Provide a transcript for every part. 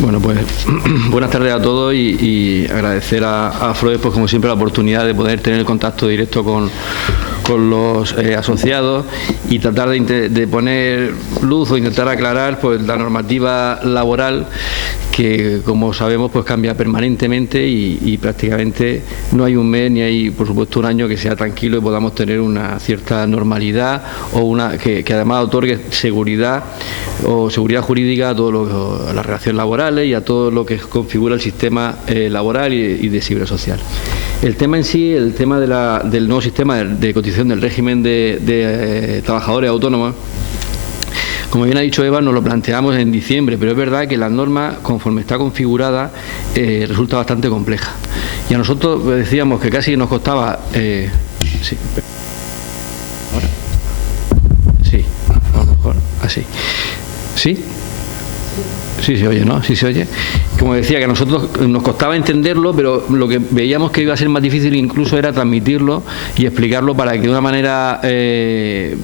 Bueno, pues buenas tardes a todos y agradecer a Freud, pues como siempre, la oportunidad de poder tener el contacto directo con los asociados y tratar de poner luz o intentar aclarar pues la normativa laboral que, como sabemos, pues cambia permanentemente y prácticamente no hay un mes ni hay, por supuesto, un año que sea tranquilo y podamos tener una cierta normalidad o una que además otorgue seguridad o seguridad jurídica a todas las relaciones laborales y a todo lo que configura el sistema laboral y de seguridad social. El tema en sí, el tema del nuevo sistema de cotización del régimen de trabajadores autónomos, como bien ha dicho Eva, nos lo planteamos en diciembre, pero es verdad que la norma, conforme está configurada, resulta bastante compleja. Y a nosotros decíamos que casi nos costaba... sí. ¿Ahora? Sí, a lo mejor así. ¿Sí? Sí se oye, ¿no? Sí se oye. Como decía, que a nosotros nos costaba entenderlo, pero lo que veíamos que iba a ser más difícil incluso era transmitirlo y explicarlo para que de una manera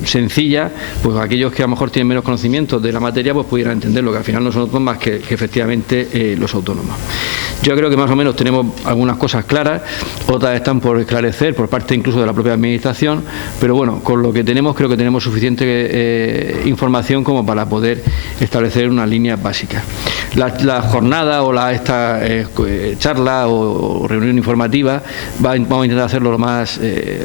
sencilla, pues aquellos que a lo mejor tienen menos conocimientos de la materia, pues pudieran entenderlo, que al final no son nosotros más que efectivamente los autónomos. Yo creo que más o menos tenemos algunas cosas claras, otras están por esclarecer por parte incluso de la propia administración, pero bueno, con lo que tenemos creo que tenemos suficiente información como para poder establecer unas líneas básicas. La jornada o esta charla o reunión informativa vamos a intentar hacerlo lo más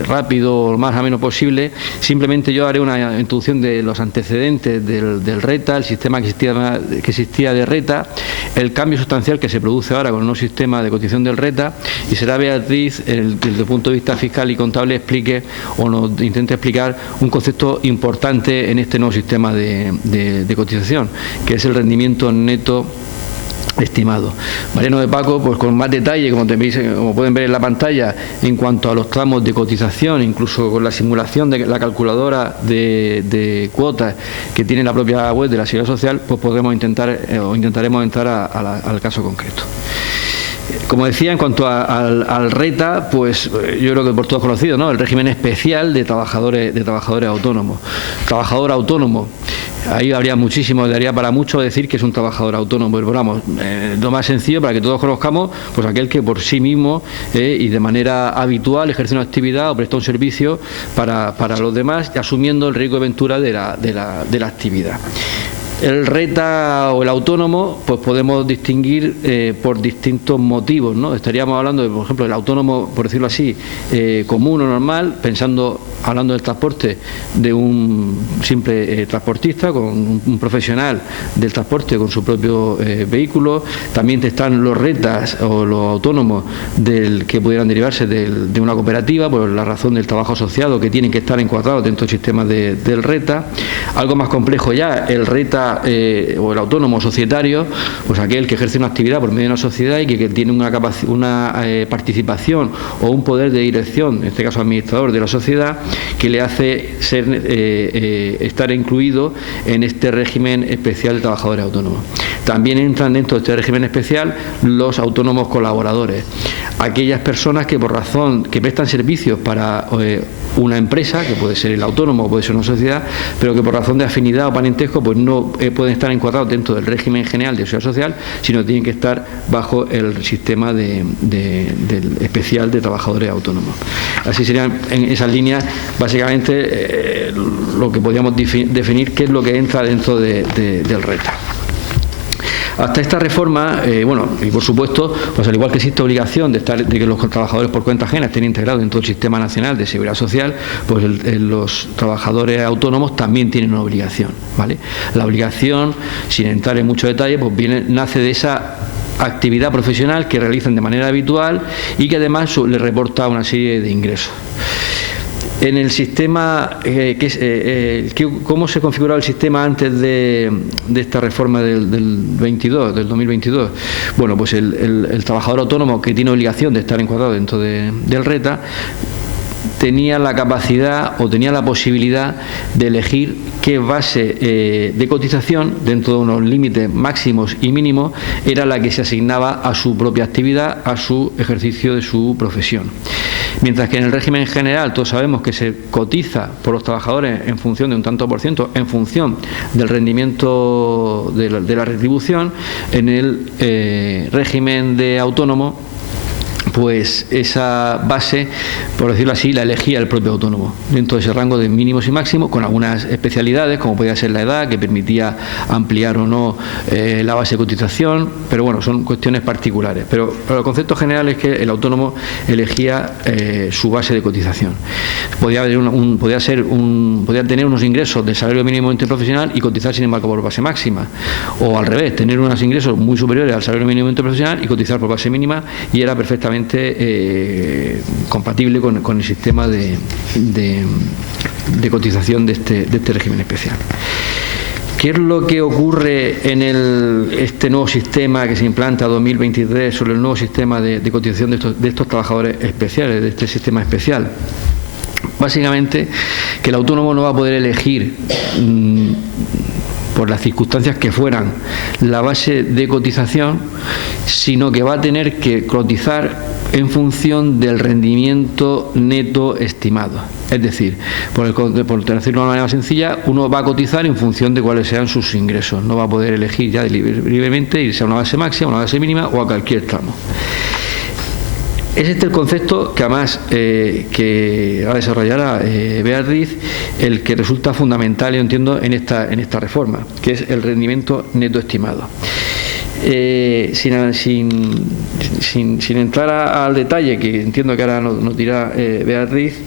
rápido, lo más ameno posible. Simplemente yo haré una introducción de los antecedentes del RETA, el sistema que existía de RETA, el cambio sustancial que se produce ahora con el nuevo sistema de cotización del RETA, y será Beatriz, desde el punto de vista fiscal y contable, explique o nos intente explicar un concepto importante en este nuevo sistema de cotización, que es el rendimiento neto estimado. Mariano de Paco, pues con más detalle, como pueden ver en la pantalla, en cuanto a los tramos de cotización, incluso con la simulación de la calculadora de cuotas que tiene la propia web de la Seguridad Social, pues podremos intentaremos entrar al caso concreto. Como decía, en cuanto al RETA, pues yo creo que por todos conocido, ¿no? El régimen especial de trabajadores autónomos. Trabajador autónomo, ahí habría muchísimo, daría para mucho decir que es un trabajador autónomo, pero vamos, lo más sencillo para que todos conozcamos, pues aquel que por sí mismo y de manera habitual ejerce una actividad o presta un servicio para los demás, asumiendo el riesgo de ventura de la actividad. El RETA o el autónomo, pues podemos distinguir por distintos motivos, ¿no? Estaríamos hablando de, por ejemplo, el autónomo, por decirlo así, común o normal, hablando del transporte de un simple transportista, con un profesional del transporte con su propio vehículo. También están los RETAs o los autónomos que pudieran derivarse de una cooperativa por la razón del trabajo asociado, que tienen que estar encuadrados dentro del sistema del RETA. Algo más complejo ya, el RETA o el autónomo societario, pues aquel que ejerce una actividad por medio de una sociedad y que tiene una participación o un poder de dirección, en este caso administrador de la sociedad, que le hace estar incluido en este régimen especial de trabajadores autónomos. También entran dentro de este régimen especial los autónomos colaboradores, aquellas personas que por razón que prestan servicios para una empresa, que puede ser el autónomo o puede ser una sociedad, pero que por razón de afinidad o parentesco pues no pueden estar encuadrados dentro del régimen general de seguridad social, sino tienen que estar bajo el sistema del especial de trabajadores autónomos. Así serían en esas líneas básicamente lo que podríamos definir qué es lo que entra dentro del RETA. Hasta esta reforma, y por supuesto, pues al igual que existe obligación de que los trabajadores por cuenta ajena estén integrados dentro del Sistema Nacional de Seguridad Social, pues los trabajadores autónomos también tienen una obligación, ¿vale? La obligación, sin entrar en mucho detalle, pues nace de esa actividad profesional que realizan de manera habitual y que además les reporta una serie de ingresos. En el sistema, ¿cómo se configuraba el sistema antes de esta reforma del 2022? Bueno, pues el trabajador autónomo que tiene obligación de estar encuadrado dentro del RETA tenía la capacidad o tenía la posibilidad de elegir qué base de cotización, dentro de unos límites máximos y mínimos, era la que se asignaba a su propia actividad, a su ejercicio de su profesión. Mientras que en el régimen general todos sabemos que se cotiza por los trabajadores en función de un tanto por ciento, en función del rendimiento de la retribución, en el régimen de autónomo, pues esa base, por decirlo así, la elegía el propio autónomo, dentro de ese rango de mínimos y máximos, con algunas especialidades, como podía ser la edad, que permitía ampliar o no la base de cotización, pero bueno, son cuestiones particulares. Pero el concepto general es que el autónomo elegía su base de cotización. Podía tener unos ingresos del salario mínimo interprofesional y cotizar, sin embargo, por base máxima, o al revés, tener unos ingresos muy superiores al salario mínimo interprofesional y cotizar por base mínima, y era perfectamente compatible con el sistema de cotización de este régimen especial. ¿Qué es lo que ocurre en este nuevo sistema que se implanta 2023 sobre el nuevo sistema de cotización de estos trabajadores especiales, de este sistema especial? Básicamente, que el autónomo no va a poder elegir por las circunstancias que fueran la base de cotización, sino que va a tener que cotizar en función del rendimiento neto estimado. Es decir, por decirlo de una manera más sencilla, uno va a cotizar en función de cuáles sean sus ingresos. No va a poder elegir ya libremente irse a una base máxima, a una base mínima o a cualquier tramo. Es este el concepto que además que va a desarrollar Beatriz, el que resulta fundamental, yo entiendo, en esta reforma, que es el rendimiento neto estimado. Sin entrar al detalle, que entiendo que ahora nos dirá Beatriz,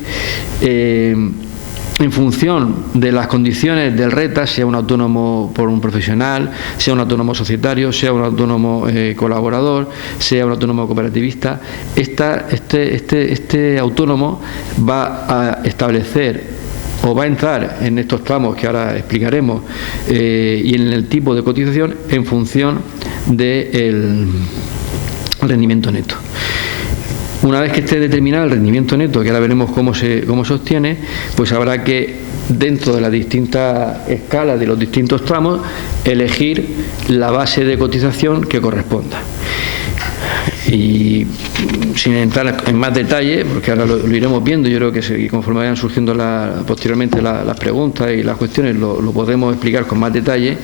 en función de las condiciones del RETA, sea un autónomo por un profesional, sea un autónomo societario, sea un autónomo colaborador, sea un autónomo cooperativista, este autónomo va a establecer o va a entrar en estos tramos que ahora explicaremos y en el tipo de cotización en función del rendimiento neto. Una vez que esté determinado el rendimiento neto, que ahora veremos cómo se obtiene, pues habrá que, dentro de las distintas escalas de los distintos tramos, elegir la base de cotización que corresponda. Y sin entrar en más detalle, porque ahora lo iremos viendo, yo creo que conforme vayan surgiendo posteriormente las preguntas y las cuestiones, lo podremos explicar con más detalle,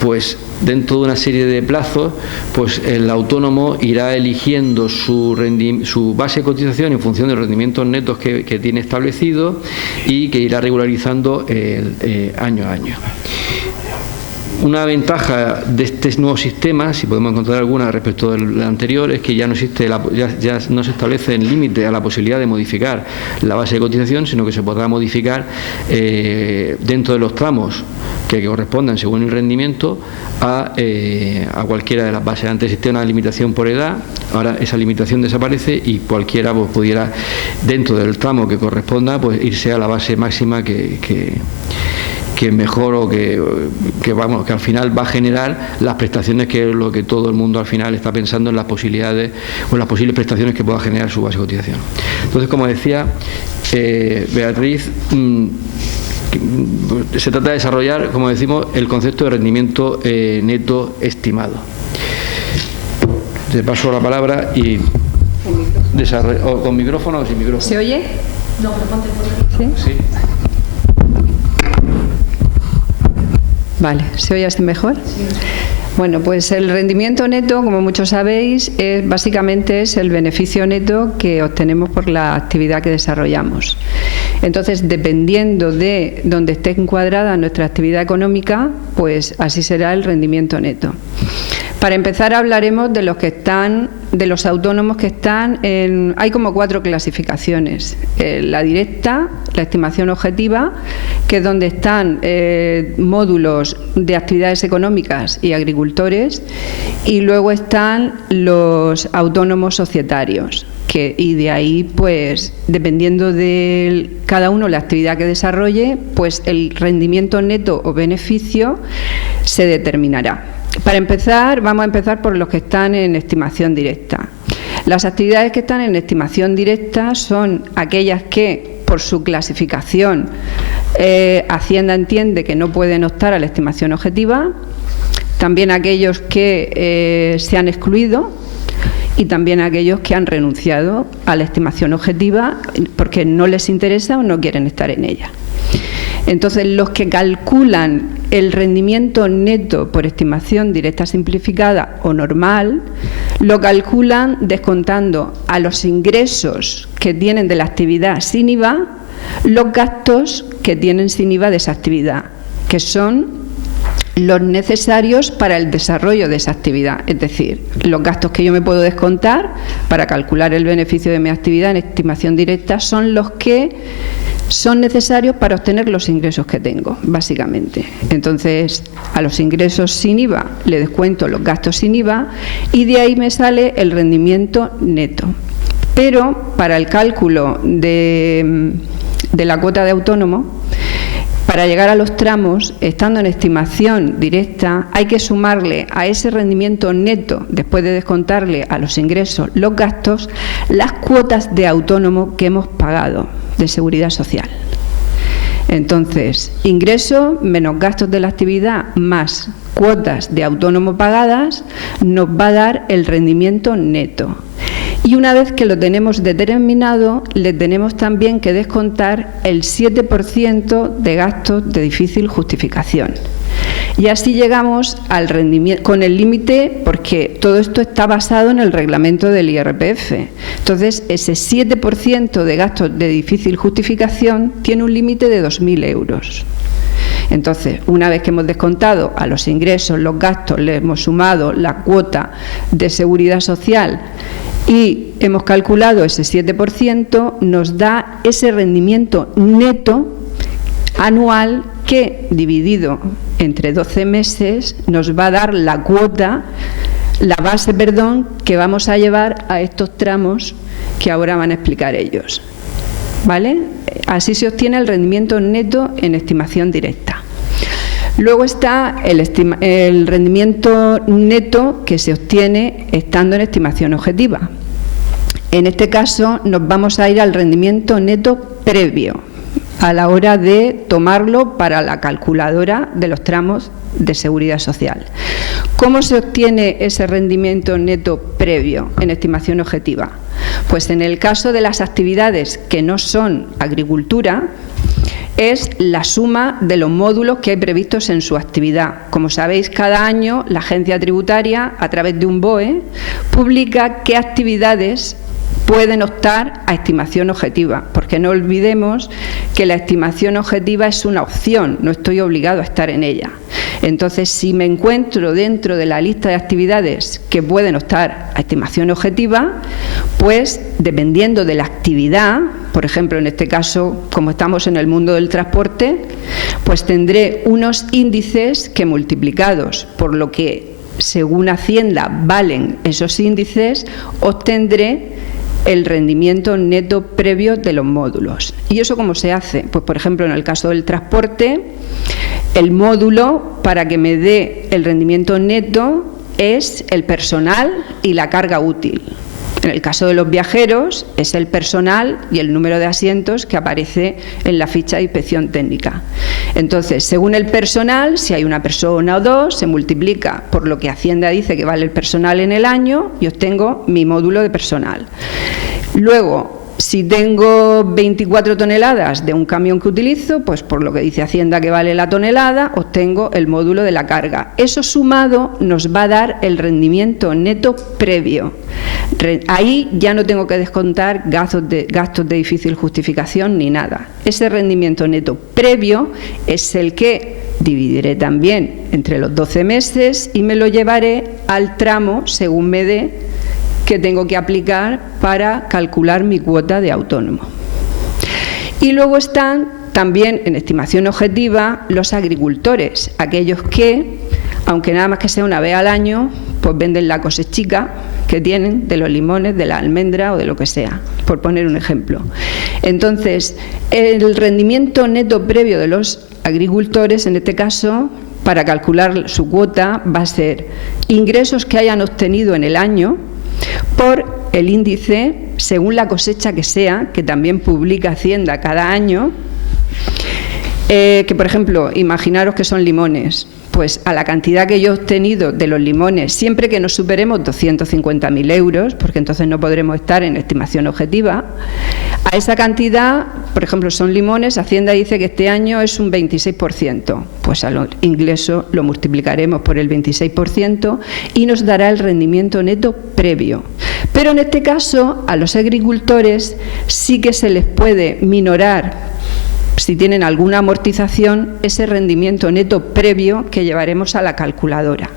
pues dentro de una serie de plazos, pues el autónomo irá eligiendo su base de cotización en función de los rendimientos netos que tiene establecido y que irá regularizando año a año. Una ventaja de este nuevo sistema, si podemos encontrar alguna respecto del anterior, es que ya no existe ya no se establece el límite a la posibilidad de modificar la base de cotización, sino que se podrá modificar dentro de los tramos que correspondan según el rendimiento a cualquiera de las bases. Antes existía una limitación por edad, ahora esa limitación desaparece y cualquiera pues pudiera, dentro del tramo que corresponda, pues irse a la base máxima que mejor o que al final va a generar las prestaciones, que es lo que todo el mundo al final está pensando en las posibilidades o en las posibles prestaciones que pueda generar su base de cotización. Entonces, como decía Beatriz, se trata de desarrollar, como decimos, el concepto de rendimiento neto estimado. Te paso la palabra y con micrófono o sin micrófono. ¿Se oye? No, pero ponte por ¿Sí? Sí. Vale, ¿se oye así mejor? Sí. Bueno, pues el rendimiento neto, como muchos sabéis, básicamente es el beneficio neto que obtenemos por la actividad que desarrollamos. Entonces, dependiendo de donde esté encuadrada nuestra actividad económica, pues así será el rendimiento neto. Para empezar, hablaremos de los autónomos que están en... Hay como 4 clasificaciones. La directa, la estimación objetiva, que es donde están módulos de actividades económicas y agricultores, y luego están los autónomos societarios, y de ahí, pues, dependiendo de cada uno la actividad que desarrolle, pues el rendimiento neto o beneficio se determinará. Para empezar, vamos a empezar por los que están en estimación directa. Las actividades que están en estimación directa son aquellas que, por su clasificación, Hacienda entiende que no pueden optar a la estimación objetiva, también aquellos que se han excluido y también aquellos que han renunciado a la estimación objetiva porque no les interesa o no quieren estar en ella. Entonces, los que calculan el rendimiento neto por estimación directa simplificada o normal, lo calculan descontando a los ingresos que tienen de la actividad sin IVA, los gastos que tienen sin IVA de esa actividad, que son los necesarios para el desarrollo de esa actividad. Es decir, los gastos que yo me puedo descontar para calcular el beneficio de mi actividad en estimación directa son los que son necesarios para obtener los ingresos que tengo, básicamente. Entonces, a los ingresos sin IVA le descuento los gastos sin IVA y de ahí me sale el rendimiento neto. Pero para el cálculo de la cuota de autónomo, para llegar a los tramos, estando en estimación directa, hay que sumarle a ese rendimiento neto, después de descontarle a los ingresos los gastos, las cuotas de autónomo que hemos pagado de seguridad social. Entonces, ingreso menos gastos de la actividad más cuotas de autónomo pagadas nos va a dar el rendimiento neto. Y una vez que lo tenemos determinado, le tenemos también que descontar el 7% de gastos de difícil justificación. Y así llegamos al rendimiento, con el límite, porque todo esto está basado en el reglamento del IRPF. Entonces, ese 7% de gastos de difícil justificación tiene un límite de 2.000 euros. Entonces, una vez que hemos descontado a los ingresos, los gastos, le hemos sumado la cuota de seguridad social y hemos calculado ese 7%, nos da ese rendimiento neto anual que, dividido entre 12 meses, nos va a dar la cuota, la base, que vamos a llevar a estos tramos que ahora van a explicar ellos. ¿Vale? Así se obtiene el rendimiento neto en estimación directa. Luego está el rendimiento neto que se obtiene estando en estimación objetiva. En este caso nos vamos a ir al rendimiento neto previo, a la hora de tomarlo para la calculadora de los tramos de seguridad social. ¿Cómo se obtiene ese rendimiento neto previo en estimación objetiva? Pues en el caso de las actividades que no son agricultura, es la suma de los módulos que hay previstos en su actividad. Como sabéis, cada año la agencia tributaria, a través de un BOE, publica qué actividades pueden optar a estimación objetiva, porque no olvidemos que la estimación objetiva es una opción, no estoy obligado a estar en ella. Entonces, si me encuentro dentro de la lista de actividades que pueden optar a estimación objetiva, pues dependiendo de la actividad, por ejemplo, en este caso, como estamos en el mundo del transporte, pues tendré unos índices que, multiplicados por lo que según Hacienda valen esos índices, obtendré el rendimiento neto previo de los módulos. ¿Y eso cómo se hace? Pues, por ejemplo, en el caso del transporte, el módulo para que me dé el rendimiento neto es el personal y la carga útil. En el caso de los viajeros, es el personal y el número de asientos que aparece en la ficha de inspección técnica. Entonces, según el personal, si hay una persona o dos, se multiplica por lo que Hacienda dice que vale el personal en el año y obtengo mi módulo de personal. Luego, si tengo 24 toneladas de un camión que utilizo, pues por lo que dice Hacienda que vale la tonelada, obtengo el módulo de la carga. Eso sumado nos va a dar el rendimiento neto previo. Ahí ya no tengo que descontar gastos de difícil justificación ni nada. Ese rendimiento neto previo es el que dividiré también entre los 12 meses y me lo llevaré al tramo, según me dé, que tengo que aplicar para calcular mi cuota de autónomo. Y luego están también en estimación objetiva los agricultores, aquellos que, aunque nada más que sea una vez al año, pues venden la cosechica que tienen de los limones, de la almendra o de lo que sea, por poner un ejemplo. Entonces, el rendimiento neto previo de los agricultores, en este caso, para calcular su cuota, va a ser ingresos que hayan obtenido en el año, por el índice, según la cosecha que sea, que también publica Hacienda cada año, que por ejemplo, imaginaros que son limones, pues a la cantidad que yo he obtenido de los limones, siempre que no superemos 250.000 euros, porque entonces no podremos estar en estimación objetiva, a esa cantidad, por ejemplo, son limones, Hacienda dice que este año es un 26%, pues al ingreso lo multiplicaremos por el 26% y nos dará el rendimiento neto previo. Pero en este caso, a los agricultores sí que se les puede minorar, si tienen alguna amortización, ese rendimiento neto previo que llevaremos a la calculadora.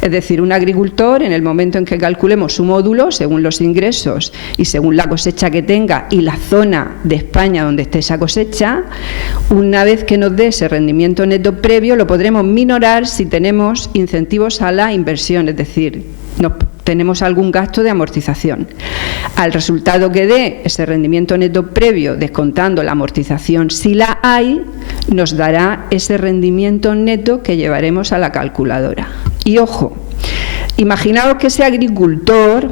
Es decir, un agricultor, en el momento en que calculemos su módulo, según los ingresos y según la cosecha que tenga y la zona de España donde esté esa cosecha, una vez que nos dé ese rendimiento neto previo, lo podremos minorar si tenemos incentivos a la inversión, es decir, tenemos algún gasto de amortización. Al resultado que dé ese rendimiento neto previo, descontando la amortización, si la hay, nos dará ese rendimiento neto que llevaremos a la calculadora. Y ojo, imaginaos que ese agricultor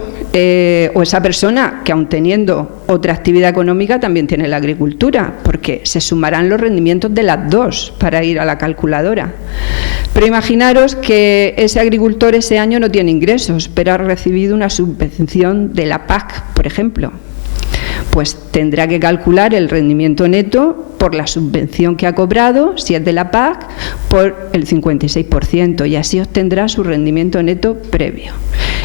o esa persona que aun teniendo otra actividad económica también tiene la agricultura, porque se sumarán los rendimientos de las dos para ir a la calculadora. Pero imaginaros que ese agricultor ese año no tiene ingresos, pero ha recibido una subvención de la PAC, por ejemplo. Pues tendrá que calcular el rendimiento neto por la subvención que ha cobrado, si es de la PAC, por el 56%, y así obtendrá su rendimiento neto previo.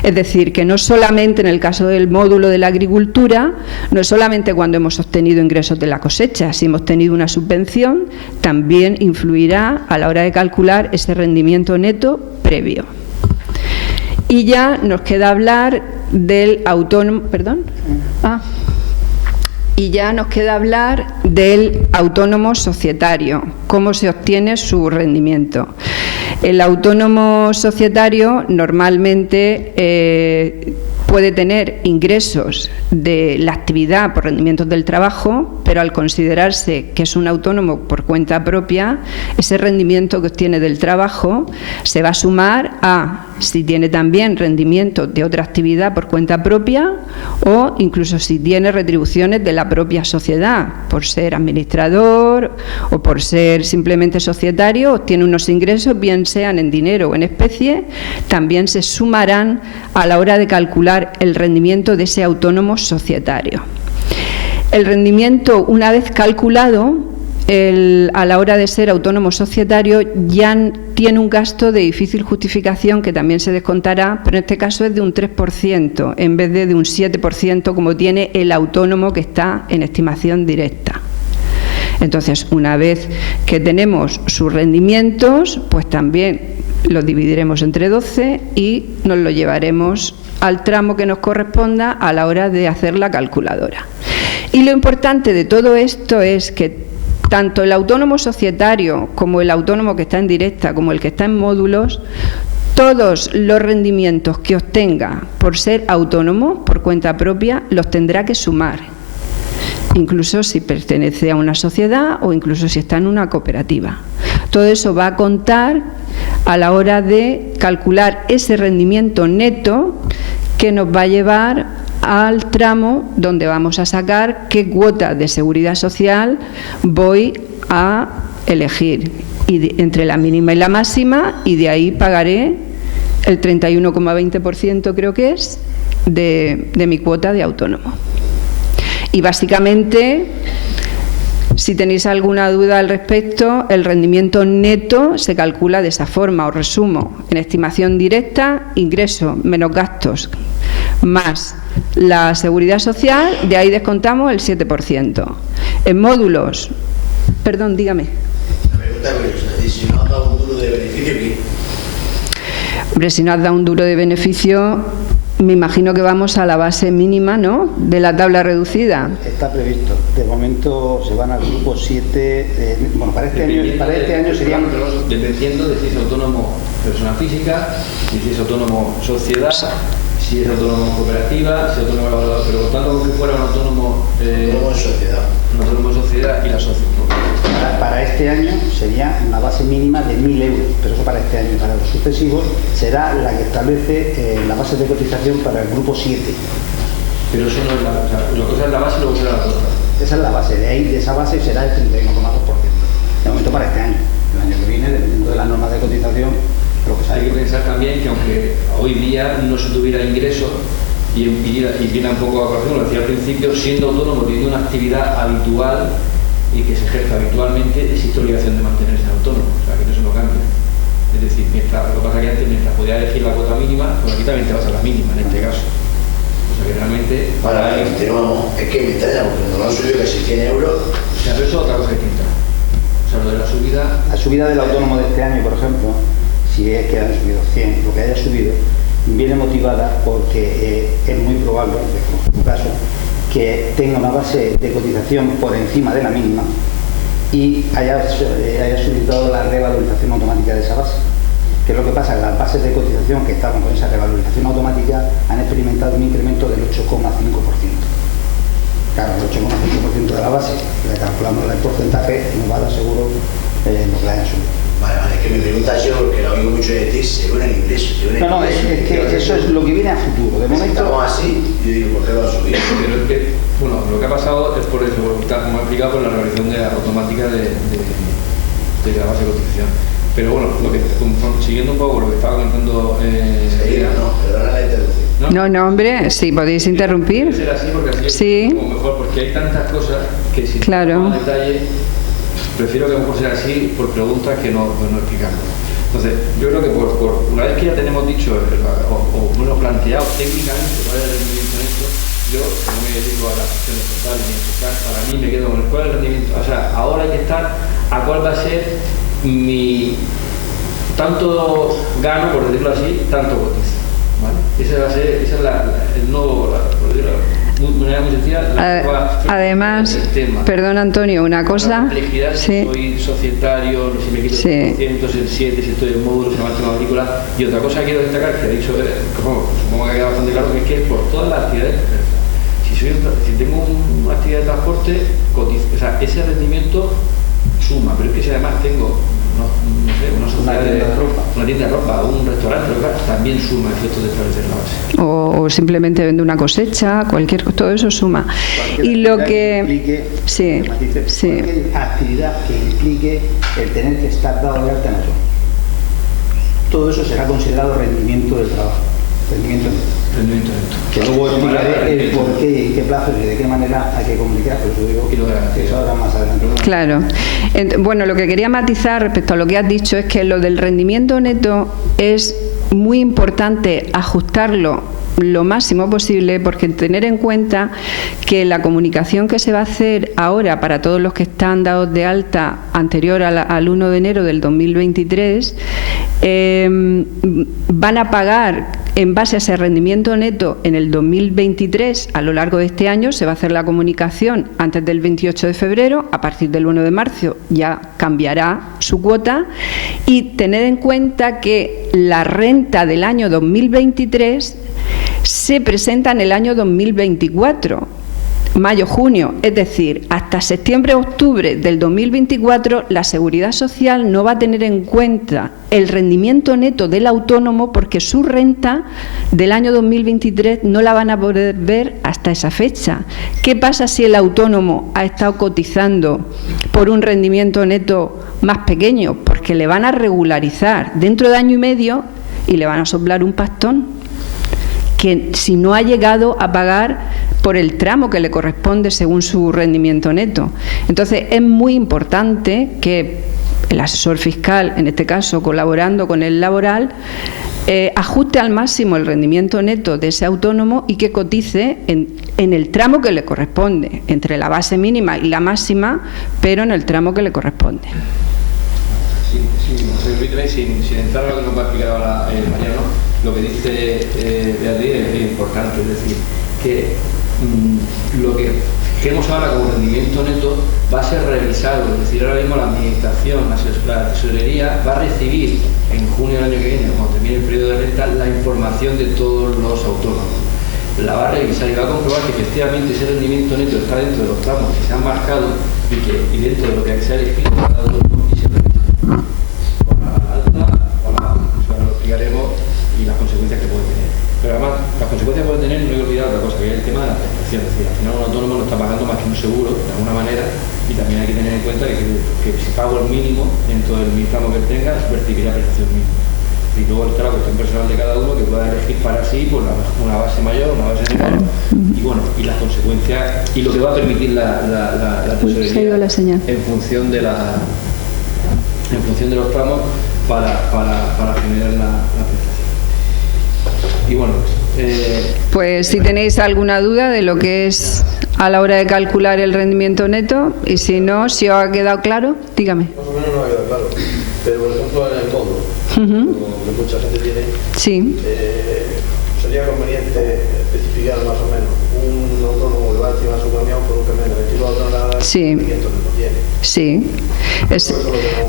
Es decir, que no solamente en el caso del módulo de la agricultura, no es solamente cuando hemos obtenido ingresos de la cosecha, si hemos tenido una subvención, también influirá a la hora de calcular ese rendimiento neto previo. Y ya nos queda hablar del autónomo, Y ya nos queda hablar del autónomo societario, cómo se obtiene su rendimiento. El autónomo societario normalmente puede tener ingresos de la actividad por rendimientos del trabajo, pero al considerarse que es un autónomo por cuenta propia, ese rendimiento que obtiene del trabajo se va a sumar a si tiene también rendimiento de otra actividad por cuenta propia o incluso si tiene retribuciones de la propia sociedad, por ser administrador o por ser simplemente societario, obtiene unos ingresos, bien sean en dinero o en especie, también se sumarán a la hora de calcular el rendimiento de ese autónomo societario. El rendimiento, una vez calculado, a la hora de ser autónomo societario, ya tiene un gasto de difícil justificación que también se descontará, pero en este caso es de un 3% en vez de un 7% como tiene el autónomo que está en estimación directa. Entonces, una vez que tenemos sus rendimientos, pues también los dividiremos entre 12 y nos lo llevaremos al tramo que nos corresponda a la hora de hacer la calculadora. Y lo importante de todo esto es que tanto el autónomo societario como el autónomo que está en directa como el que está en módulos, todos los rendimientos que obtenga por ser autónomo, por cuenta propia, los tendrá que sumar, incluso si pertenece a una sociedad o incluso si está en una cooperativa. Todo eso va a contar a la hora de calcular ese rendimiento neto que nos va a llevar al tramo donde vamos a sacar qué cuota de seguridad social voy a elegir entre la mínima y la máxima, y de ahí pagaré el 31,20%, creo que es, de mi cuota de autónomo. Y básicamente, si tenéis alguna duda al respecto, el rendimiento neto se calcula de esa forma. Os resumo: en estimación directa, ingreso menos gastos más la seguridad social, de ahí descontamos el 7%. En módulos, perdón, dígame. La pregunta es, si no has dado un duro de beneficio, ¿qué? Hombre, si no has dado un duro de beneficio, me imagino que vamos a la base mínima, ¿no?, de la tabla reducida. Está previsto. De momento se van al grupo 7. Bueno, para este año serían... Dependiendo de si es autónomo persona física, si es autónomo sociedad, si es autónomo cooperativa, si es autónomo laborador, pero por tanto, como que fuera un autónomo sociedad. Un autónomo sociedad y la sociedad. para este año sería una base mínima de 1.000 euros, pero eso para este año. Para los sucesivos será la que establece la base de cotización para el grupo 7. Pero eso no es la, o sea, una cosa es la base y luego será la cosa. Esa es la base, de ahí, de esa base será el 31,2%. De momento para este año. El año que viene, dependiendo de las normas de cotización, lo que Hay que pensar también que aunque hoy día no se tuviera ingresos, y viene un poco a colación, lo decía al principio, siendo autónomo, teniendo una actividad habitual y que se ejerza habitualmente, existe obligación de mantenerse autónomo, o sea que eso no cambia. Es decir, mientras, lo que pasa es que antes, mientras podía elegir la cuota mínima, pues aquí también te vas a la mínima en este caso. O sea que realmente... es que me extraña, porque nos lo han subido casi 100 euros. O sea, pero eso es otra cosa distinta. O sea, lo de la subida... La subida del autónomo de este año, por ejemplo, si es que han subido 100, lo que haya subido, viene motivada porque es muy probable, como en tu caso, que tenga una base de cotización por encima de la mínima y haya solicitado la revalorización automática de esa base. ¿Qué es lo que pasa? Que las bases de cotización que estaban con esa revalorización automática han experimentado un incremento del 8,5%. Claro, el 8,5% de la base, le calculamos el porcentaje, nos va a dar seguro lo que le hayan subido. Vale, es que mi pregunta ha sido, porque lo oigo mucho decir, según el ingreso. No, es que eso es lo que viene a futuro. De momento... Estamos así, yo digo, ¿por qué lo ha subido? Pero es que, bueno, lo que ha pasado es por eso, como he explicado, por la realización automática de la base de cotización. Pero bueno, siguiendo un poco lo que estaba comentando... perdona la interrupción. No, hombre, sí, podéis interrumpir. Debe ser así porque así Sí. es como mejor, porque hay tantas cosas que si Claro. no detalle, prefiero que a lo mejor sea así por preguntas que no explicando. Entonces, yo creo que por una vez que ya tenemos dicho o planteado técnicamente cuál es el rendimiento en esto, yo no me dedico a las acciones totales ni a enfocar, para mí me quedo con cuál es el rendimiento. O sea, ahora hay que estar a cuál va a ser mi tanto gano, por decirlo así, tanto cotizo. ¿Vale? Esa va a ser, el nuevo, por decirlo de manera muy sencilla, además, perdón Antonio, una cosa, complejidad, sí. Si soy societario, si me quito Sí. el 100%, si el 7, si estoy en módulo, si me mantengo agrícola. Y otra cosa que quiero destacar, que ha dicho, supongo que ha quedado bastante claro, que es que por todas las actividades, si tengo una actividad de transporte, cotizo, o sea, ese rendimiento suma, pero es que si además tengo no sé, una sociedad una tienda de ropa, un restaurante, también suma efectos de establecer la base. O simplemente vende una cosecha, todo eso suma. Y lo que implique, sí, cualquier actividad que implique el tener que estar dado de alta en autónomo. Todo eso será considerado rendimiento del trabajo. Rendimiento neto. Que luego explicaré el por qué y en qué plazos y de qué manera hay que comunicar, pero eso digo que eso habrá más adelante. Claro. Bueno, lo que quería matizar respecto a lo que has dicho es que lo del rendimiento neto es muy importante ajustarlo lo máximo posible, porque tener en cuenta que la comunicación que se va a hacer ahora para todos los que están dados de alta anterior al 1 de enero del 2023 van a pagar en base a ese rendimiento neto en el 2023. A lo largo de este año se va a hacer la comunicación antes del 28 de febrero, a partir del 1 de marzo ya cambiará su cuota, y tener en cuenta que la renta del año 2023 se presenta en el año 2024, mayo-junio, es decir, hasta septiembre-octubre del 2024 la Seguridad Social no va a tener en cuenta el rendimiento neto del autónomo, porque su renta del año 2023 no la van a poder ver hasta esa fecha. ¿Qué pasa si el autónomo ha estado cotizando por un rendimiento neto más pequeño? Porque le van a regularizar dentro de año y medio y le van a soplar un pastón, que si no ha llegado a pagar por el tramo que le corresponde según su rendimiento neto. Entonces es muy importante que el asesor fiscal, en este caso colaborando con el laboral, ajuste al máximo el rendimiento neto de ese autónomo y que cotice en el tramo que le corresponde, entre la base mínima y la máxima, pero en el tramo que le corresponde. Sin entrar a lo que nos va a explicar ahora mañana, lo que dice Beatriz es importante, es decir, que lo que queremos ahora como rendimiento neto va a ser revisado, es decir, ahora mismo la administración, la tesorería va a recibir en junio del año que viene, cuando termine el periodo de renta, la información de todos los autónomos. La va a revisar y va a comprobar que efectivamente ese rendimiento neto está dentro de los tramos que se han marcado, y dentro de lo que se ha elegido cada uno y se revisa. Con la alta o la baja, eso ahora lo explicaremos y las consecuencias que puede tener. Pero además, las consecuencias que puede tener, no hay que olvidar otra cosa, que es el tema de la prestación. Es decir, al final un autónomo no está pagando más que un seguro, de alguna manera, y también hay que tener en cuenta que si pago el mínimo dentro del tramo que tenga, percibirá prestación mínima. Y luego está la cuestión personal de cada uno, que pueda elegir para sí por una base mayor, una base menor, y bueno, y las consecuencias, y lo que va a permitir la tesorería en función de los tramos para generar la prestación. Y bueno, pues si tenéis alguna duda de lo que es a la hora de calcular el rendimiento neto, y si no, si os ha quedado claro, dígame. Más o menos no ha quedado claro, pero por ejemplo en el fondo, que mucha gente tiene, sí. Sería conveniente especificar más o menos un autónomo que va encima de su camión por un camión de 22 toneladas, sí. 500 que no tiene. Sí.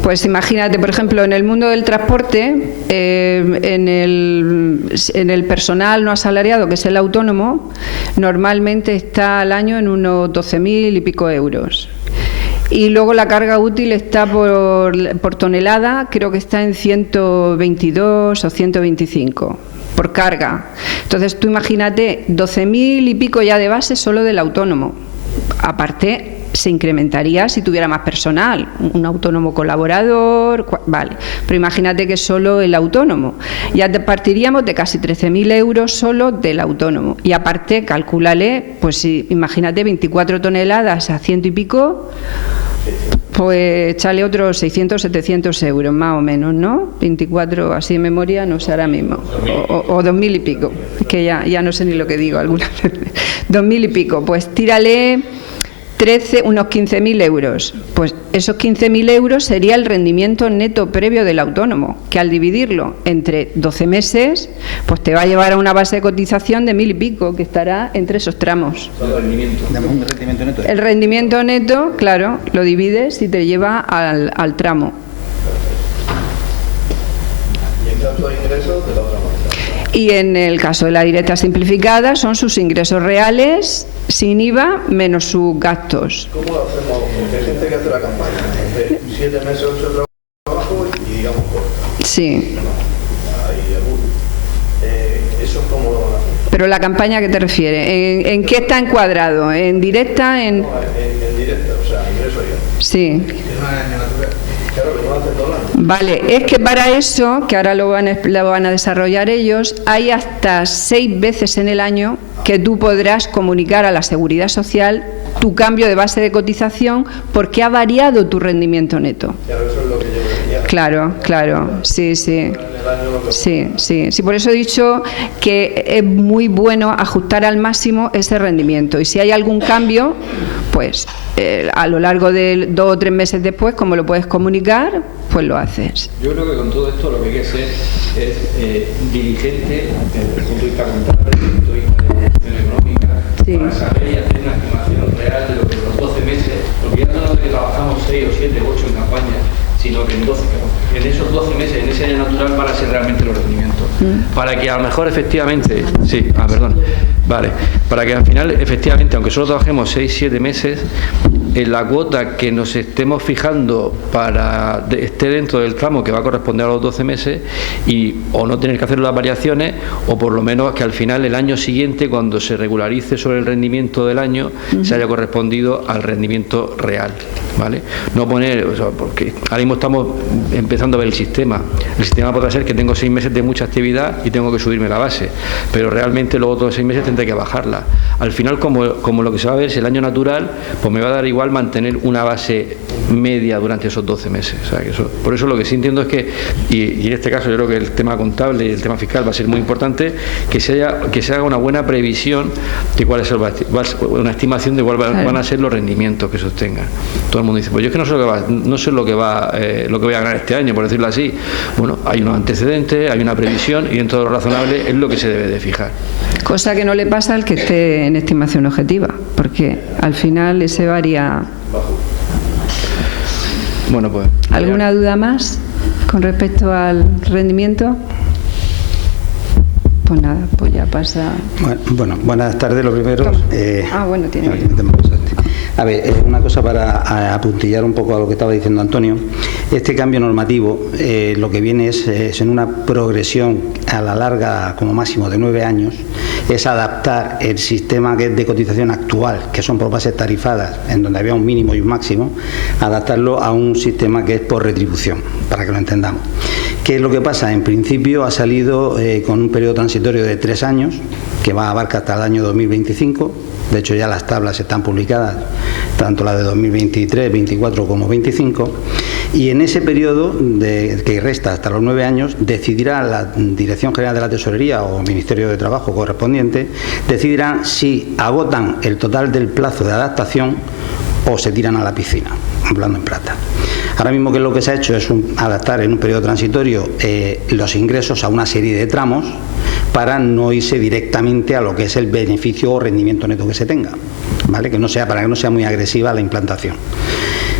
Pues imagínate, por ejemplo, en el mundo del transporte, en el personal no asalariado, que es el autónomo, normalmente está al año en unos 12.000 y pico euros. Y luego la carga útil está por tonelada, creo que está en 122 o 125 por carga. Entonces tú imagínate 12.000 y pico ya de base solo del autónomo. Aparte se incrementaría si tuviera más personal, un autónomo colaborador, vale, pero imagínate que solo el autónomo. Ya partiríamos de casi 13.000 euros solo del autónomo. Y aparte, calcúlale, pues si imagínate 24 toneladas a 100 y pico, pues échale otros 600, 700 euros más o menos, ¿no? 24 así de memoria, no sé ahora mismo. O 2.000 y pico, que ya no sé ni lo que digo algunas veces. 2.000 y pico, pues tírale unos 15.000 euros. Pues esos 15.000 euros sería el rendimiento neto previo del autónomo, que al dividirlo entre 12 meses, pues te va a llevar a una base de cotización de 1.000 y pico, que estará entre esos tramos. El rendimiento neto, claro, lo divides y te lleva al tramo. Y en caso de ingresos, de la otra manera. Y en el caso de la directa simplificada, son sus ingresos reales sin IVA menos sus gastos. ¿Cómo lo hacemos? Porque hay gente que hace la campaña de 7 meses, 8 de trabajo y digamos corta. Sí. Hay algunos. ¿Eso es como lo van a hacer? ¿Pero la campaña a qué te refieres? ¿En qué está encuadrado? ¿En directa? No, en directa, o sea, ingreso ya. Sí. Es un año natural. Claro, que no hace todo el año. Vale, es que para eso, que ahora lo van a desarrollar ellos, hay hasta 6 veces en el año que tú podrás comunicar a la Seguridad Social tu cambio de base de cotización porque ha variado tu rendimiento neto. Claro, eso es lo que yo decía. Claro, sí. Sí, por eso he dicho que es muy bueno ajustar al máximo ese rendimiento. Y si hay algún cambio, pues a lo largo de 2 o 3 meses después, como lo puedes comunicar, pues lo haces. Yo creo que con todo esto lo que hay que ser es diligente desde el punto de vista contable, desde el punto de vista de evolución económica, sí, para saber y hacer una estimación real de lo que los 12 meses, olvidándonos de que trabajamos 6 o 7 o 8 en campaña, sino que en esos 12 meses, en ese año natural, van a ser realmente los rendimientos. Para que a lo mejor efectivamente, para que al final efectivamente, aunque solo trabajemos 6-7 meses, en la cuota que nos estemos fijando esté dentro del tramo que va a corresponder a los 12 meses o no tener que hacer las variaciones, o por lo menos que al final el año siguiente, cuando se regularice sobre el rendimiento del año, se haya correspondido al rendimiento real, ¿vale? No poner, porque ahora mismo estamos empezando a ver el sistema. El sistema podrá ser que tengo 6 meses de mucha actividad y tengo que subirme la base, pero realmente luego otros 6 meses tendré que bajarla. Al final, como lo que se va a ver es el año natural, pues me va a dar igual mantener una base media durante esos 12 meses. O sea, que por eso lo que sí entiendo es que, y en este caso yo creo que el tema contable y el tema fiscal va a ser muy importante, que se haga una buena previsión de cuál es una estimación de cuál van a ser los rendimientos que sostengan. Todo el mundo dice, pues yo es que no sé lo que voy a ganar este año, por decirlo así. Bueno, hay unos antecedentes, hay una previsión y dentro de lo razonable es lo que se debe de fijar. Cosa que no le pasa al que esté en estimación objetiva, porque al final ese varía. Bueno, pues. ¿Alguna duda más con respecto al rendimiento? Pues nada, pues ya pasa. Bueno, buenas tardes, lo primero. bueno, tiene. A ver, una cosa para apuntillar un poco a lo que estaba diciendo Antonio. Este cambio normativo lo que viene es en una progresión a la larga, como máximo de 9 años, es adaptar el sistema que es de cotización actual, que son por bases tarifadas, en donde había un mínimo y un máximo, adaptarlo a un sistema que es por retribución, para que lo entendamos. ¿Qué es lo que pasa? En principio ha salido con un periodo transitorio de 3 años, que va a abarcar hasta el año 2025. De hecho, ya las tablas están publicadas, tanto la de 2023, 24 como 25. Y en ese periodo que resta hasta los 9 años, decidirá la Dirección General de la Tesorería o Ministerio de Trabajo correspondiente, decidirán si agotan el total del plazo de adaptación o se tiran a la piscina, hablando en plata. Ahora mismo, que es lo que se ha hecho es adaptar en un periodo transitorio los ingresos a una serie de tramos para no irse directamente a lo que es el beneficio o rendimiento neto que se tenga, ¿vale? Para que no sea muy agresiva la implantación.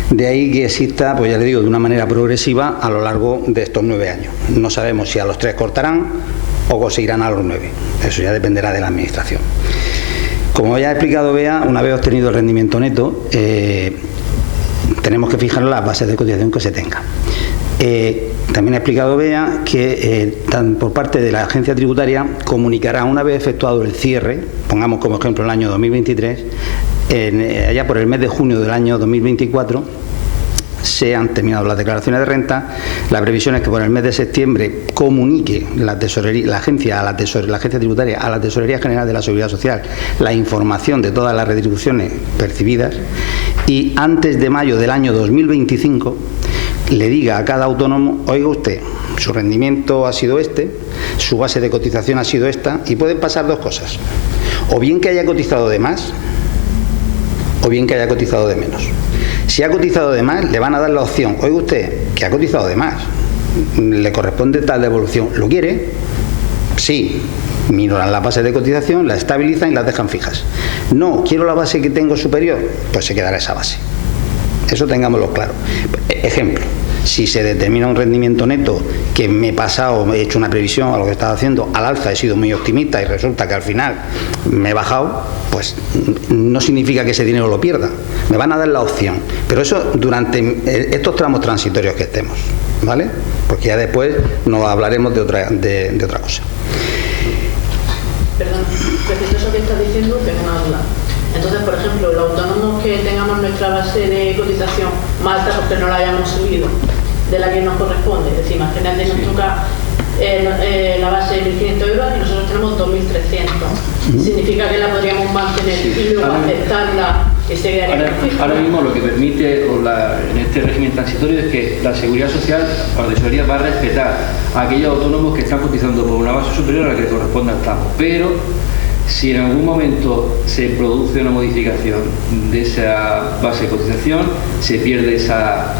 De ahí que exista, pues ya le digo, de una manera progresiva a lo largo de estos 9 años. No sabemos si a los 3 cortarán o seguirán a los 9. Eso ya dependerá de la Administración. Como ya ha explicado Bea, una vez obtenido el rendimiento neto, tenemos que fijar las bases de cotización que se tenga. También ha explicado Bea que por parte de la agencia tributaria comunicará, una vez efectuado el cierre, pongamos como ejemplo el año 2023, allá por el mes de junio del año 2024, se han terminado las declaraciones de renta. La previsión es que por el mes de septiembre comunique la agencia tributaria a la Tesorería General de la Seguridad Social la información de todas las retribuciones percibidas, y antes de mayo del año 2025 le diga a cada autónomo: oiga usted, su rendimiento ha sido este, su base de cotización ha sido esta, y pueden pasar dos cosas: o bien que haya cotizado de más, o bien que haya cotizado de menos. Si ha cotizado de más, le van a dar la opción: oiga usted, que ha cotizado de más, le corresponde tal devolución, ¿lo quiere? Sí. Minoran la base de cotización, la estabilizan y las dejan fijas. No, quiero la base que tengo superior, pues se quedará esa base. Eso tengámoslo claro. Ejemplo: si se determina un rendimiento neto que me he pasado, me he hecho una previsión a lo que estaba haciendo al alza, he sido muy optimista y resulta que al final me he bajado, pues no significa que ese dinero lo pierda. Me van a dar la opción, pero eso durante estos tramos transitorios que estemos, ¿vale? Porque ya después nos hablaremos de otra cosa. Perdón, respecto a eso que estás diciendo, tengo una duda. Entonces, por ejemplo, los autónomos que tengamos nuestra base de cotización más alta porque no la hayamos subido de la que nos corresponde, es decir, imagínate, nos toca la base de 1.500 euros y nosotros tenemos 2.300. Significa que la podríamos mantener y luego aceptarla y se quedaría fija. Ahora mismo lo que permite en este régimen transitorio es que la Seguridad Social o la Tesorería va a respetar a aquellos autónomos que están cotizando por una base superior a la que le corresponde al tramo, pero si en algún momento se produce una modificación de esa base de cotización, se pierde esa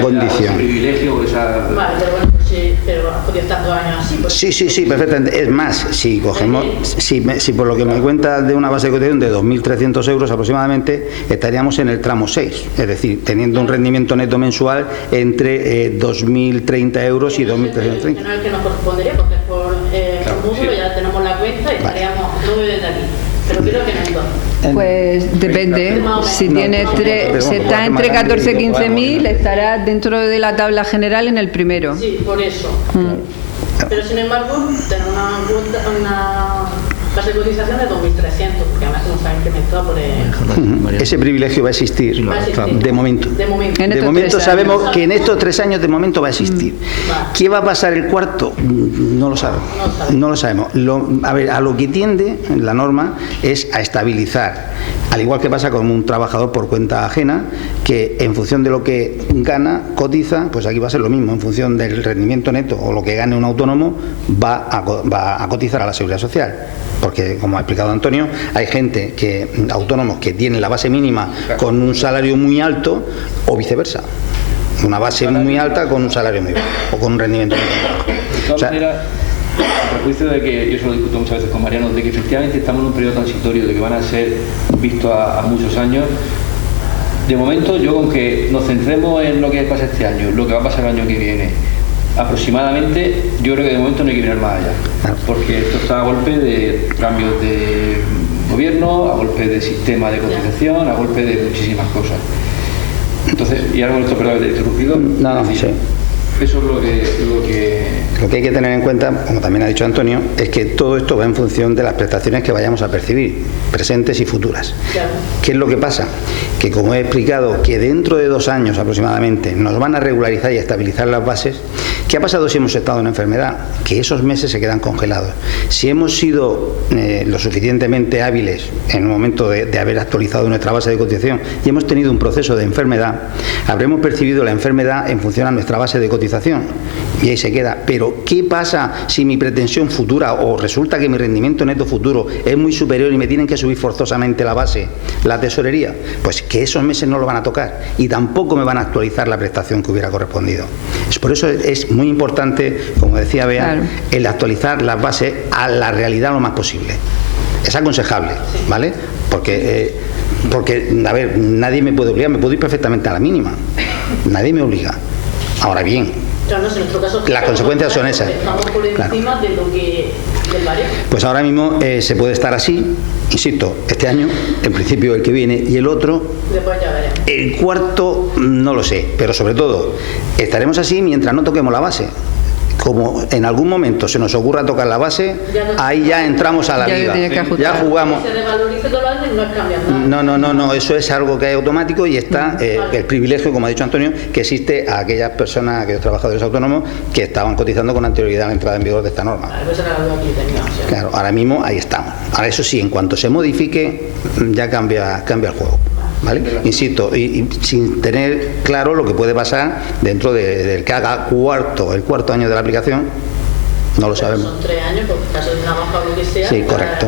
condición. Ese privilegio o esa... Vale, pero bueno, sí, pero podría estar 2 años así. Pues... Sí, perfectamente. Es más, si cogemos, si por lo que me cuenta de una base de cotización de 2.300 euros aproximadamente, estaríamos en el tramo 6, es decir, teniendo un rendimiento neto mensual entre 2.030 euros y 2.330. No es el que nos correspondería, porque es por módulo, ya tenemos la cuenta y estaríamos 9 desde aquí. Pero creo que no entonces. Pues depende. Si tiene se está entre 14 y 15.000, estará dentro de la tabla general en el primero. Sí, por eso. Pero sin embargo, tenemos una base de cotización de 2.300, porque además nos ha incrementado por el... Ese privilegio va a existir, de momento. De momento sabemos que en estos 3 años de momento va a existir. ¿Qué va a pasar el cuarto? No lo sabemos. No lo sabemos. A lo que tiende la norma es a estabilizar, al igual que pasa con un trabajador por cuenta ajena, que en función de lo que gana, cotiza, pues aquí va a ser lo mismo, en función del rendimiento neto o lo que gane un autónomo, va a cotizar a la Seguridad Social. Porque, como ha explicado Antonio, hay autónomos que tienen la base mínima con un salario muy alto o viceversa. Una base muy alta con un salario muy bajo o con un rendimiento muy bajo. De todas maneras, a prejuicio de que, yo eso lo discuto muchas veces con Mariano, de que efectivamente estamos en un periodo transitorio, de que van a ser vistos a muchos años. De momento, yo con que nos centremos en lo que pasa este año, lo que va a pasar el año que viene, aproximadamente, yo creo que de momento no hay que mirar más allá, porque esto está a golpe de cambios de gobierno, a golpe de sistema de cotización, a golpe de muchísimas cosas. Entonces, y ahora con esto, perdón, te he interrumpido. No, sí. Eso es lo que hay que tener en cuenta, como también ha dicho Antonio, es que todo esto va en función de las prestaciones que vayamos a percibir, presentes y futuras. Claro. ¿Qué es lo que pasa? Que como he explicado, que dentro de 2 años aproximadamente nos van a regularizar y estabilizar las bases. ¿Qué ha pasado si hemos estado en enfermedad? Que esos meses se quedan congelados. Si hemos sido lo suficientemente hábiles en el momento de haber actualizado nuestra base de cotización y hemos tenido un proceso de enfermedad, habremos percibido la enfermedad en función a nuestra base de cotización y ahí se queda. Pero ¿qué pasa si mi pretensión futura o resulta que mi rendimiento neto futuro es muy superior y me tienen que subir forzosamente la base, la tesorería? Pues que esos meses no lo van a tocar y tampoco me van a actualizar la prestación que hubiera correspondido. Por eso es muy importante, como decía Bea, claro, el actualizar las bases a la realidad lo más posible. Es aconsejable, ¿vale? Porque, a ver, nadie me puede obligar, me puedo ir perfectamente a la mínima. Nadie me obliga. Ahora bien, claro, en nuestro caso, las consecuencias son esas. Estamos por encima de lo que del baremo. Pues ahora mismo se puede estar así, insisto, este año, en principio el que viene, y el otro, después ya veremos. El cuarto no lo sé, pero sobre todo estaremos así mientras no toquemos la base. Como en algún momento se nos ocurra tocar la base, ahí ya entramos a la liga. Ya jugamos. Se desvalorice todo el año y no es cambiar nada. No, eso es algo que es automático y está el privilegio, como ha dicho Antonio, que existe a aquellas personas, a aquellos trabajadores autónomos que estaban cotizando con anterioridad a la entrada en vigor de esta norma. Claro, ahora mismo ahí estamos. Ahora eso sí, en cuanto se modifique, ya cambia el juego. ¿Vale? Insisto, y sin tener claro lo que puede pasar dentro del que haga el cuarto año de la aplicación, no lo sabemos. Son 3 años, por caso de una baja o lo que sea. Sí, correcto.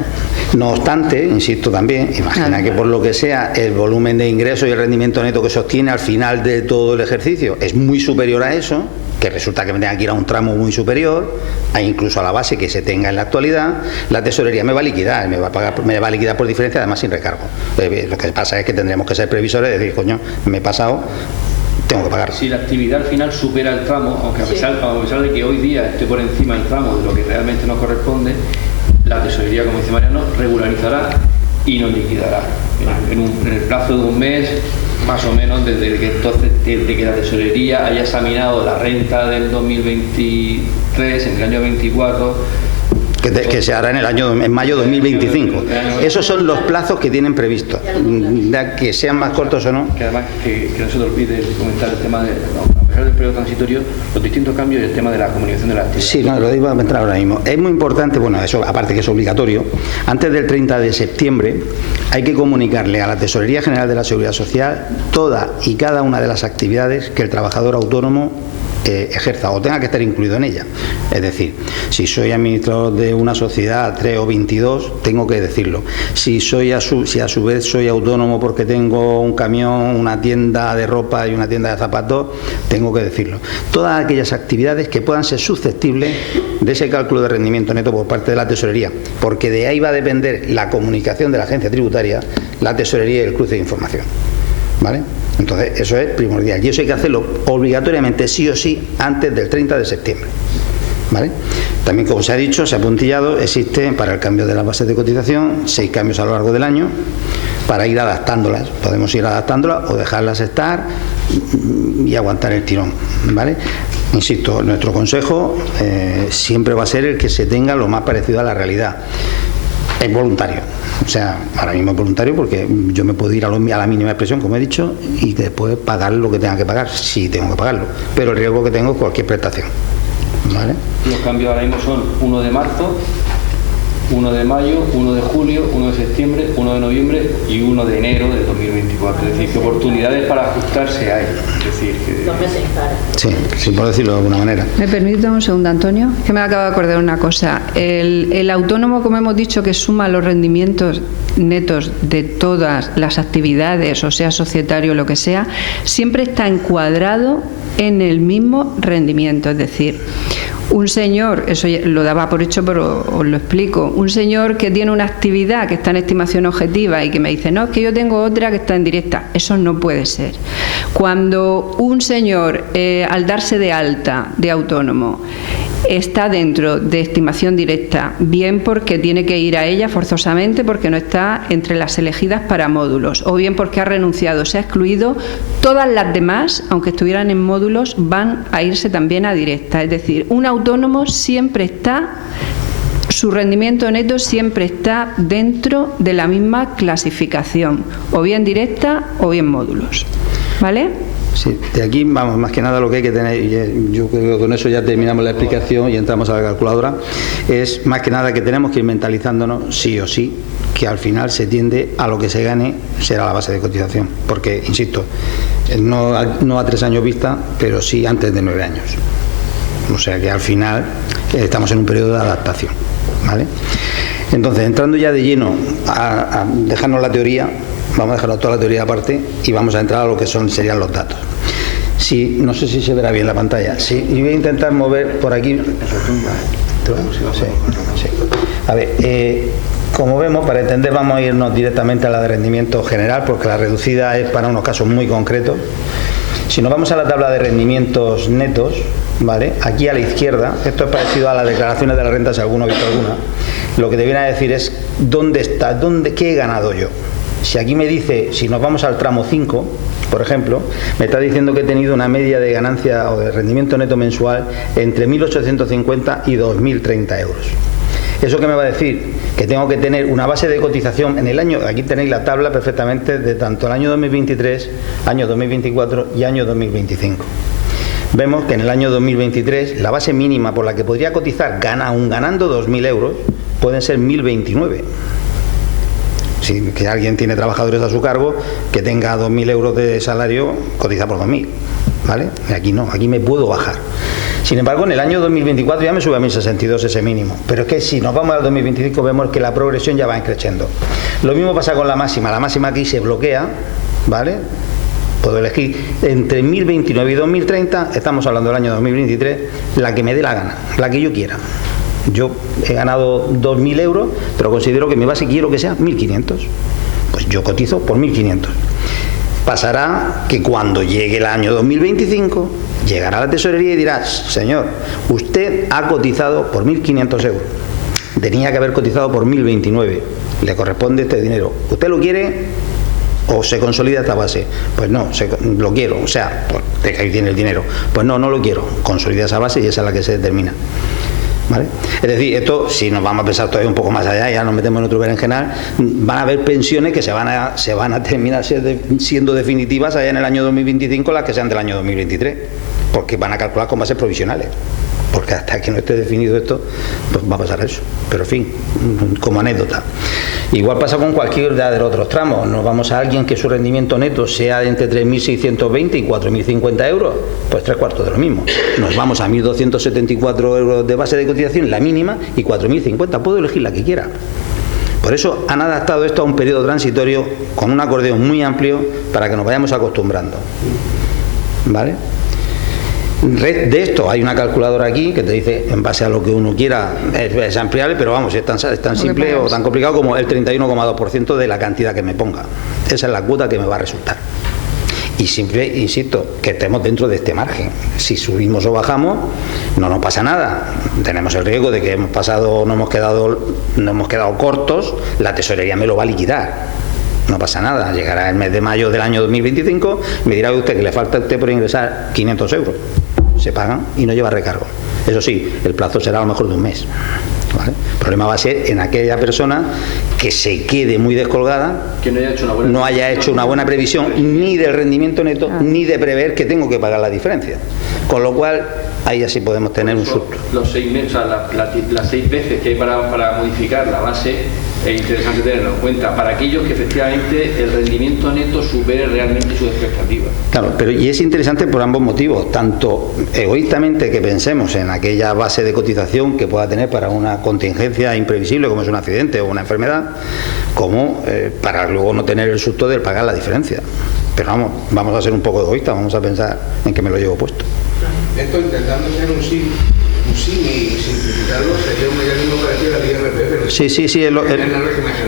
No obstante, insisto también, imagina que por lo que sea el volumen de ingresos y el rendimiento neto que se obtiene al final de todo el ejercicio es muy superior a eso, que resulta que me tenga que ir a un tramo muy superior, a incluso a la base que se tenga en la actualidad, la tesorería me va a liquidar, me va a liquidar por diferencia, además sin recargo. Lo que pasa es que tendremos que ser previsores y decir, coño, me he pasado, tengo que pagar. Si la actividad al final supera el tramo, aunque a pesar de que hoy día esté por encima del tramo de lo que realmente nos corresponde, la tesorería, como dice Mariano, regularizará y nos liquidará en el plazo de un mes, más o menos, desde que la tesorería haya examinado la renta del 2023, en el año 24. Que se hará en mayo de 2025. Esos son los plazos que tienen previstos. Que sean más cortos o no. Que además, que no se te olvide comentar el tema de, a pesar del periodo transitorio, los distintos cambios y el tema de la comunicación de la actividad. Sí, no, lo iba a entrar ahora mismo. Es muy importante, bueno, eso aparte que es obligatorio, antes del 30 de septiembre hay que comunicarle a la Tesorería General de la Seguridad Social toda y cada una de las actividades que el trabajador autónomo ejerza o tenga que estar incluido en ella. Es decir, si soy administrador de una sociedad 3 o 22, tengo que decirlo. Si a su vez soy autónomo porque tengo un camión, una tienda de ropa y una tienda de zapatos, tengo que decirlo. Todas aquellas actividades que puedan ser susceptibles de ese cálculo de rendimiento neto por parte de la tesorería, porque de ahí va a depender la comunicación de la agencia tributaria, la tesorería y el cruce de información. ¿Vale? Entonces, eso es primordial. Y eso hay que hacerlo obligatoriamente, sí o sí, antes del 30 de septiembre. ¿Vale? También, como se ha dicho, se ha puntillado, existe para el cambio de las bases de cotización 6 cambios a lo largo del año para ir adaptándolas. Podemos ir adaptándolas o dejarlas estar y aguantar el tirón. ¿Vale? Insisto, nuestro consejo siempre va a ser el que se tenga lo más parecido a la realidad. Es voluntario. O sea, ahora mismo es voluntario porque yo me puedo ir a la mínima expresión, como he dicho, y después pagar lo que tenga que pagar, si tengo que pagarlo. Pero el riesgo que tengo es cualquier prestación. ¿Vale? Los cambios ahora mismo son 1 de marzo, 1 de mayo, 1 de julio, 1 de septiembre, 1 de noviembre y 1 de enero del 2024. Es decir, que oportunidades para ajustarse hay. Es decir, que... 2 meses para. Sí, por decirlo de alguna manera. ¿Me permite un segundo, Antonio? Que me acabo de acordar una cosa. El autónomo, como hemos dicho, que suma los rendimientos netos de todas las actividades, o sea, societario o lo que sea, siempre está encuadrado en el mismo rendimiento. Es decir, un señor, eso lo daba por hecho, pero os lo explico, un señor que tiene una actividad que está en estimación objetiva y que me dice, no, es que yo tengo otra que está en directa, eso no puede ser. Cuando un señor, al darse de alta de autónomo, está dentro de estimación directa, bien porque tiene que ir a ella forzosamente porque no está entre las elegidas para módulos, o bien porque ha renunciado, se ha excluido, todas las demás, aunque estuvieran en módulos, van a irse también a directa. Es decir, un autónomo siempre está, su rendimiento neto siempre está dentro de la misma clasificación, o bien directa o bien módulos. ¿Vale? Sí, de aquí, vamos, más que nada lo que hay que tener, y yo creo que con eso ya terminamos la explicación y entramos a la calculadora, es más que nada que tenemos que ir mentalizándonos, sí o sí, que al final se tiende a lo que se gane será la base de cotización, porque, insisto, no a 3 años vista, pero sí antes de 9 años. O sea que al final estamos en un periodo de adaptación, ¿vale? Entonces, entrando ya de lleno a dejarnos la teoría, vamos a dejar toda la teoría aparte y vamos a entrar a lo que serían los datos. Sí, no sé si se verá bien la pantalla. Sí, y voy a intentar mover por aquí. Sí. A ver, como vemos, para entender vamos a irnos directamente a la de rendimiento general, porque la reducida es para unos casos muy concretos. Si nos vamos a la tabla de rendimientos netos, ¿vale? Aquí a la izquierda, esto es parecido a las declaraciones de la renta, si alguno ha visto alguna, lo que te viene a decir es ¿dónde está? ¿Qué he ganado yo? Si aquí me dice, si nos vamos al tramo 5, por ejemplo, me está diciendo que he tenido una media de ganancia o de rendimiento neto mensual entre 1.850 y 2.030 euros. ¿Eso qué me va a decir? Que tengo que tener una base de cotización en el año, aquí tenéis la tabla perfectamente de tanto el año 2023, año 2024 y año 2025. Vemos que en el año 2023 la base mínima por la que podría cotizar aún ganando 2.000 euros pueden ser 1.029. Si que alguien tiene trabajadores a su cargo, que tenga 2.000 euros de salario, cotiza por 2.000, ¿vale? Aquí no, aquí me puedo bajar. Sin embargo, en el año 2024 ya me sube a 1.062 ese mínimo. Pero es que si nos vamos al 2025 vemos que la progresión ya va creciendo. Lo mismo pasa con la máxima. La máxima aquí se bloquea, ¿vale? Puedo elegir entre 1.029 y 2.030, estamos hablando del año 2023, la que me dé la gana, la que yo quiera. Yo he ganado 2.000 euros, pero considero que mi base quiero que sea 1.500. Pues yo cotizo por 1.500. Pasará que cuando llegue el año 2025, llegará a la tesorería y dirá, señor, usted ha cotizado por 1.500 euros. Tenía que haber cotizado por 1.029. Le corresponde este dinero. ¿Usted lo quiere o se consolida esta base? Pues no, lo quiero. O sea, pues, ahí tiene el dinero. Pues no lo quiero. Consolida esa base y esa es la que se determina. ¿Vale? Es decir, esto, si nos vamos a pensar todavía un poco más allá, ya nos metemos en otro berenjenal, van a haber pensiones que se van a terminar siendo definitivas allá en el año 2025, las que sean del año 2023, porque van a calcular con bases provisionales, porque hasta que no esté definido esto, pues va a pasar eso. Pero en fin, como anécdota. Igual pasa con cualquiera de los otros tramos. Nos vamos a alguien que su rendimiento neto sea de entre 3.620 y 4.050 euros, pues 3/4 de lo mismo. Nos vamos a 1.274 euros de base de cotización, la mínima, y 4.050. Puedo elegir la que quiera. Por eso han adaptado esto a un periodo transitorio con un acordeón muy amplio para que nos vayamos acostumbrando. ¿Vale? De esto hay una calculadora aquí que te dice en base a lo que uno quiera, es ampliable, pero vamos, es tan simple o tan complicado como el 31,2% de la cantidad que me ponga. Esa es la cuota que me va a resultar. Y siempre insisto que estemos dentro de este margen. Si subimos o bajamos, no nos pasa nada. Tenemos el riesgo de que no hemos quedado cortos, la tesorería me lo va a liquidar. No pasa nada, llegará el mes de mayo del año 2025, me dirá usted que le falta a usted por ingresar 500 euros. Se pagan y no lleva recargo. Eso sí, el plazo será a lo mejor de un mes. ¿Vale? El problema va a ser en aquella persona que se quede muy descolgada, que no haya hecho una buena previsión ni del rendimiento neto, ni de prever que tengo que pagar la diferencia. Con lo cual, ahí así podemos tener un susto. Los 6 meses, o sea, las 6 veces que hay para modificar la base, es interesante tenerlo en cuenta para aquellos que efectivamente el rendimiento neto supere realmente sus expectativas. Claro, pero y es interesante por ambos motivos, tanto egoístamente que pensemos en aquella base de cotización que pueda tener para una contingencia imprevisible como es un accidente o una enfermedad, como para luego no tener el susto de pagar la diferencia. Pero vamos a ser un poco egoístas, vamos a pensar en que me lo llevo puesto. Esto intentando ser un sí y simplificarlo sería un mecanismo parecido al IRPF. Sí,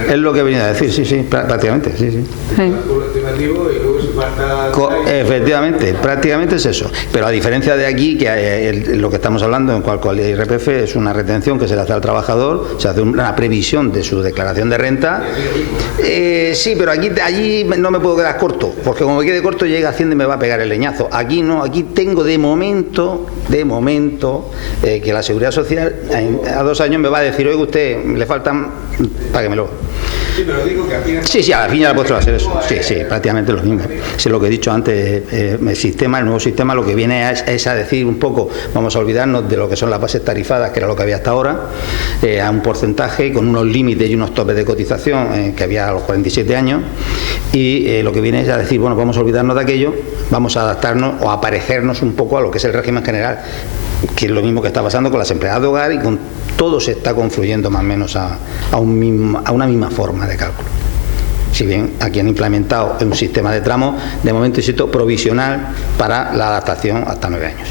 es lo que venía a decir, sí, prácticamente, sí. Cálculo estimativo y luego Efectivamente, prácticamente es eso. Pero a diferencia de aquí, que lo que estamos hablando en cuanto al IRPF es una retención que se le hace al trabajador, se hace una previsión de su declaración de renta. Sí, pero allí no me puedo quedar corto, porque como me quede corto llega Hacienda y me va a pegar el leñazo. Aquí no, aquí tengo de momento que la Seguridad Social a 2 años me va a decir, oiga usted, le faltan, páguemelo. Sí, pero digo que aquí... Sí, al fin y al cabo va a ser eso. Sí, prácticamente lo mismo. Sí, lo que he dicho antes, el nuevo sistema lo que viene es a decir un poco, vamos a olvidarnos de lo que son las bases tarifadas, que era lo que había hasta ahora, a un porcentaje con unos límites y unos topes de cotización que había a los 47 años, y lo que viene es a decir, bueno, vamos a olvidarnos de aquello, vamos a adaptarnos o a parecernos un poco a lo que es el régimen general, que es lo mismo que está pasando con las empleadas de hogar y con todo se está confluyendo más o menos a una misma forma de cálculo. Si bien aquí han implementado un sistema de tramos, de momento insisto, provisional para la adaptación hasta 9 años.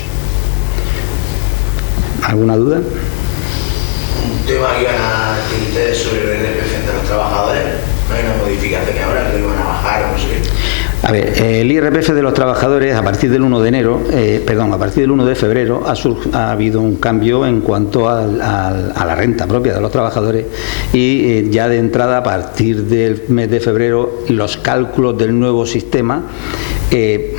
¿Alguna duda? Un tema que iban a decir ustedes sobre el IRPF de los trabajadores. No hay una modificación ahora, que lo iban a bajar o no sé qué. A ver, el IRPF de los trabajadores a partir del 1 de febrero ha habido un cambio en cuanto a la renta propia de los trabajadores y ya de entrada a partir del mes de febrero los cálculos del nuevo sistema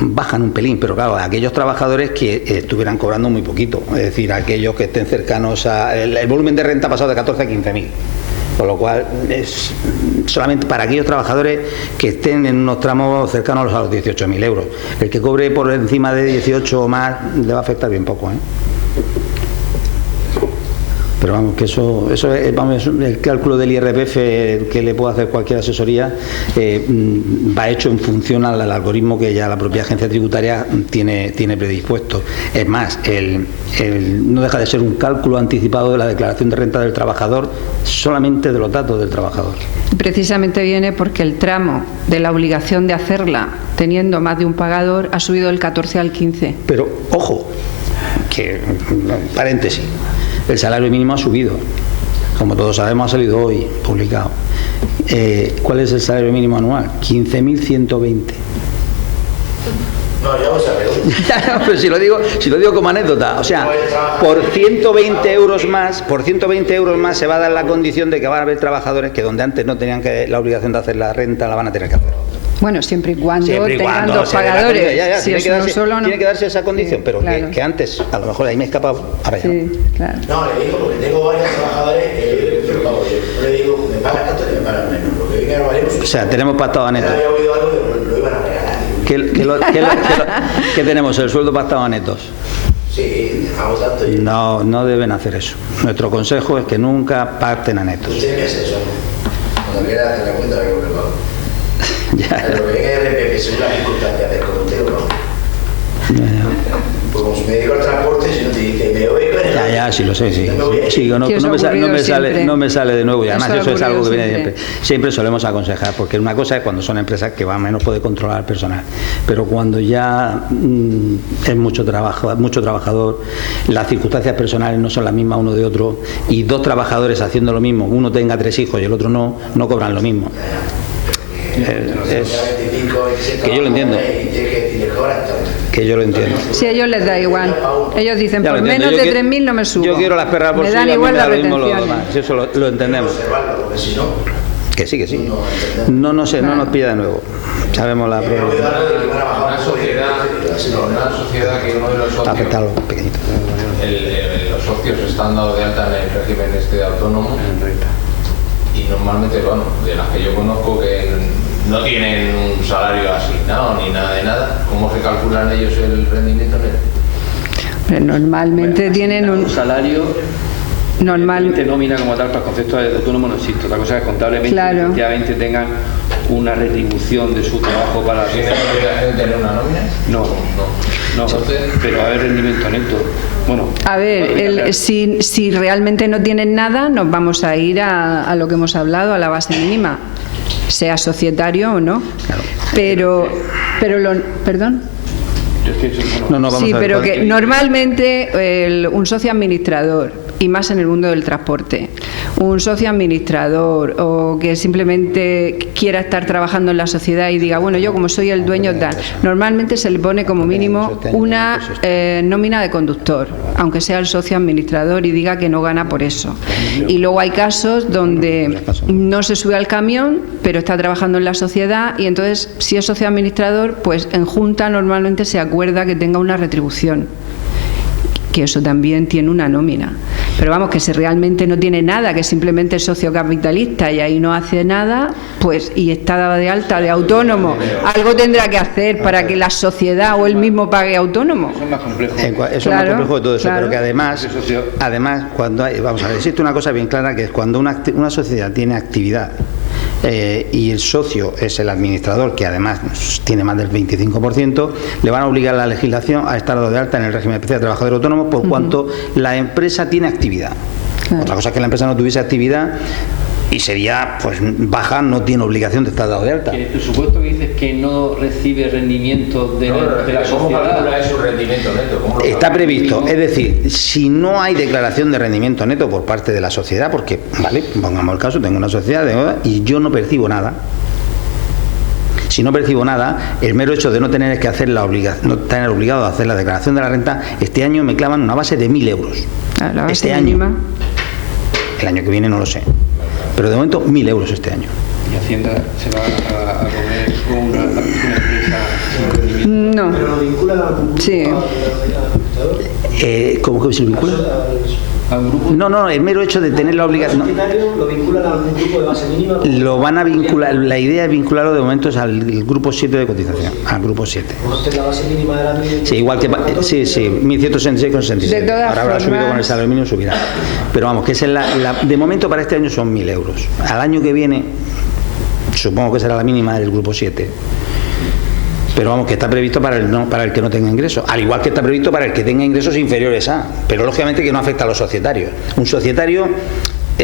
bajan un pelín, pero claro, aquellos trabajadores que estuvieran cobrando muy poquito, es decir, aquellos que estén cercanos el volumen de renta ha pasado de 14 a 15.000. Con lo cual es solamente para aquellos trabajadores que estén en unos tramos cercanos a los 18.000 euros. El que cobre por encima de 18 o más le va a afectar bien poco, ¿eh? Pero vamos, que eso es el cálculo del IRPF que le puede hacer cualquier asesoría, va hecho en función al algoritmo que ya la propia agencia tributaria tiene predispuesto. Es más, no deja de ser un cálculo anticipado de la declaración de renta del trabajador, solamente de los datos del trabajador. Precisamente viene porque el tramo de la obligación de hacerla teniendo más de un pagador ha subido del 14 al 15. Pero, ojo, que paréntesis, el salario mínimo ha subido, como todos sabemos, ha salido hoy publicado. ¿Cuál es el salario mínimo anual? 15.120. No, ya os sabéis. Pero si lo digo como anécdota, o sea, por 120 euros más se va a dar la condición de que van a haber trabajadores que donde antes no tenían la obligación de hacer la renta, la van a tener que hacer. Bueno, siempre y cuando tengan dos pagadores. Si tiene que darse esa condición, pero claro. que antes, a lo mejor ahí me he escapado, ahora ya. Sí, claro. No, le digo porque tengo varios trabajadores, pero vamos, yo le digo, me pagan tanto y me pagan menos. Porque vi que no valemos. O sea, tenemos pactado a neto. Había oído algo de lo iban a regalar. ¿Qué tenemos? ¿El sueldo pactado a netos? Sí, hago tanto. No deben hacer eso. Nuestro consejo es que nunca pacten a netos. Usted me hace eso. Cuando quiera hacer la cuenta, me lo pago. Ya. Pero que venga el RPF según las circunstancias del comité, ¿no? Pues como si me dedico al transporte, si no te dice, me voy con el... Ya, sí lo sé, sí. Sí, no me sale de nuevo, y además eso es algo que viene siempre. Siempre solemos aconsejar, porque una cosa es cuando son empresas que más o menos puede controlar al personal, pero cuando ya es mucho trabajador, las circunstancias personales no son las mismas uno de otro, y dos trabajadores haciendo lo mismo, uno tenga 3 hijos y el otro no cobran lo mismo. Que yo lo entiendo. Que yo lo entiendo. Si a ellos les da igual. Ellos dicen, por menos de 3.000 no me subo. Yo quiero las perras por sí, a mí me da lo mismo los demás. Eso lo entendemos. Que sí. No nos pilla de nuevo. Sabemos la problemática. Una sociedad que uno de los socios... Afecta a los pequeñitos. Los socios están dados de alta en el régimen de autónomo. Y normalmente, bueno, de las que yo conozco que no tienen un salario asignado ni nada de nada, ¿cómo se calculan ellos el rendimiento neto? Pero normalmente tienen un salario. Normalmente nómina como tal para el concepto de autónomo no existe. Otra cosa es que contablemente efectivamente tengan una retribución de su trabajo para la sociedad. ¿Tiene obligación de tener una nómina? No. Pero va a haber rendimiento neto. Bueno, a ver, si realmente no tienen nada, nos vamos a ir a lo que hemos hablado, a la base mínima, sea societario o no. Claro. Pero perdón. Sí, pero que normalmente un socio administrador, y más en el mundo del transporte, un socio administrador o que simplemente quiera estar trabajando en la sociedad y diga, bueno, yo como soy el dueño tal, normalmente se le pone como mínimo una nómina de conductor, aunque sea el socio administrador y diga que no gana por eso. Y luego hay casos donde no se sube al camión, pero está trabajando en la sociedad y entonces, si es socio administrador, pues en junta normalmente se acuerda que tenga una retribución, que eso también tiene una nómina. Pero vamos, que si realmente no tiene nada, que simplemente es socio capitalista y ahí no hace nada, pues y está dado de alta de autónomo, algo tendrá que hacer para que la sociedad o él mismo pague autónomo. Eso es más complejo. Eso es más complejo de todo eso, pero que además cuando hay, vamos a ver, existe una cosa bien clara, que es cuando una sociedad tiene actividad y el socio es el administrador, que además tiene más del 25%, le van a obligar a la legislación a estar dado de alta en el régimen especial de trabajador autónomo por cuanto la empresa tiene actividad. Otra cosa es que la empresa no tuviese actividad y sería pues baja, no tiene obligación de estar dado de alta. El supuesto que dices que no recibe rendimiento de la sociedad. Es su rendimiento neto. Está previsto, es decir, si no hay declaración de rendimiento neto por parte de la sociedad, porque, vale, pongamos el caso, tengo una sociedad y yo no percibo nada. Si no percibo nada, el mero hecho de no tener que hacer no tener obligado a hacer la declaración de la renta, este año me clavan una base de 1.000 euros. Este año. El año que viene no lo sé. Pero de momento 1.000 euros este año. ¿Y Hacienda se va a comer con una empresa sin rendimiento? No. ¿Pero lo vinculan al grupo? Sí. ¿Cómo que se vincula? ¿A un grupo? No, el mero hecho de tener la obligación. ¿Lo vinculan a algún grupo de base mínima? Lo van a vincular, la idea es vincularlo de momento al grupo 7 de cotización, al grupo 7. ¿La base mínima de la Sí, igual que 1.166,66. De todas Ahora habrá subido formas, con el salario mínimo, subirá. Pero vamos, que es de momento para este año son 1.000 euros. Al año que viene, supongo que será la mínima del grupo 7. Pero vamos, que está previsto para el que no tenga ingresos, al igual que está previsto para el que tenga ingresos inferiores a, pero lógicamente que no afecta a los societarios. Un societario no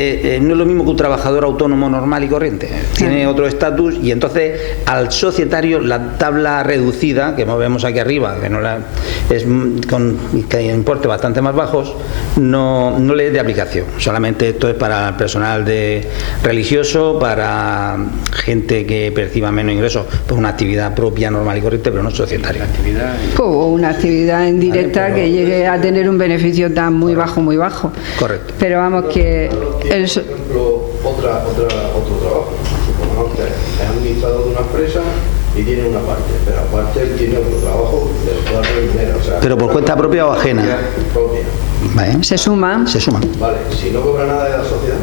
es lo mismo que un trabajador autónomo normal y corriente, tiene otro estatus, y entonces al societario la tabla reducida que vemos aquí arriba, que es con importes bastante más bajos, no le es de aplicación. Solamente esto es para el personal religioso, para gente que perciba menos ingresos por una actividad propia, normal y corriente, pero no societaria. O una actividad indirecta que llegue a tener un beneficio tan muy bajo. Correcto. Pero vamos, que Por ejemplo, otro trabajo. Supongamos que es administrador de una empresa y tiene una parte, pero aparte él tiene otro trabajo del cual remunera. O sea, ¿Pero por cuenta propia o ajena? Propia. ¿Vale? se suma. Vale, si no cobra nada de la sociedad,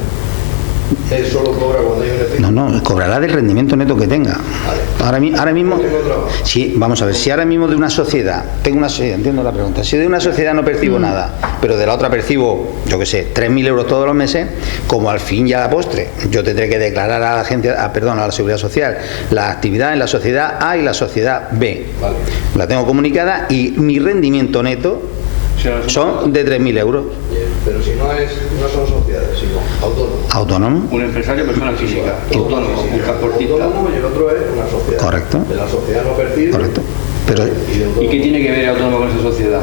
él solo cobra cuando hay beneficio. No, cobrará del rendimiento neto que tenga. Vale. Ahora mismo, sí, vamos a ver, si ahora mismo de una sociedad, entiendo la pregunta, si de una sociedad no percibo nada, pero de la otra percibo, yo qué sé, 3.000 euros todos los meses, como al fin y a la postre, yo tendré que declarar a la Seguridad Social la actividad en la sociedad A y la sociedad B. Vale. La tengo comunicada y mi rendimiento neto son de 3.000 euros. Pero si no son sociedades, sino autónomos. ¿Autónomo? Un empresario, persona física, autónomo, un transportista. Autónomo y el otro es una sociedad. Correcto. De la sociedad no percibe. Correcto. Pero ¿Y qué tiene que ver el autónomo con esa sociedad?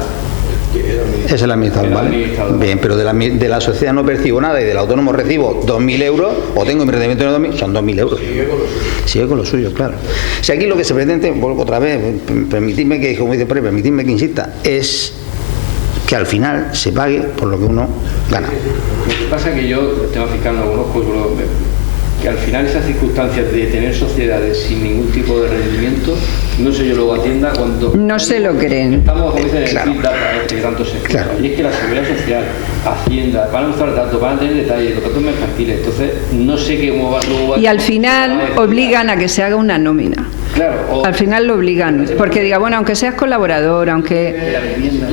es el administrador, ¿vale? Bien, pero de la sociedad no percibo nada y del autónomo recibo 2.000 euros o tengo mi rendimiento de 2.000, son 2.000 euros. Sigue con lo suyo, claro. Si aquí lo que se pretende, vuelvo otra vez, permitidme que, como dice permitidme que insista, es que al final se pague por lo que uno gana. Lo que pasa es que yo, el tema fiscal no conozco, que al final esas circunstancias de tener sociedades sin ningún tipo de rendimiento, no sé yo luego Hacienda cuando... No se lo creen. Estamos, como dicen, en Claro. el Big Data, que tanto se escucha. Claro. Y es que la Seguridad Social, Hacienda, van a mostrar datos, van a tener detalles, los datos mercantiles, entonces no sé cómo va luego... Y al final obligan a que se haga una nómina. Claro, Al final lo obligan, porque diga, bueno, aunque seas colaborador, aunque... la vivienda,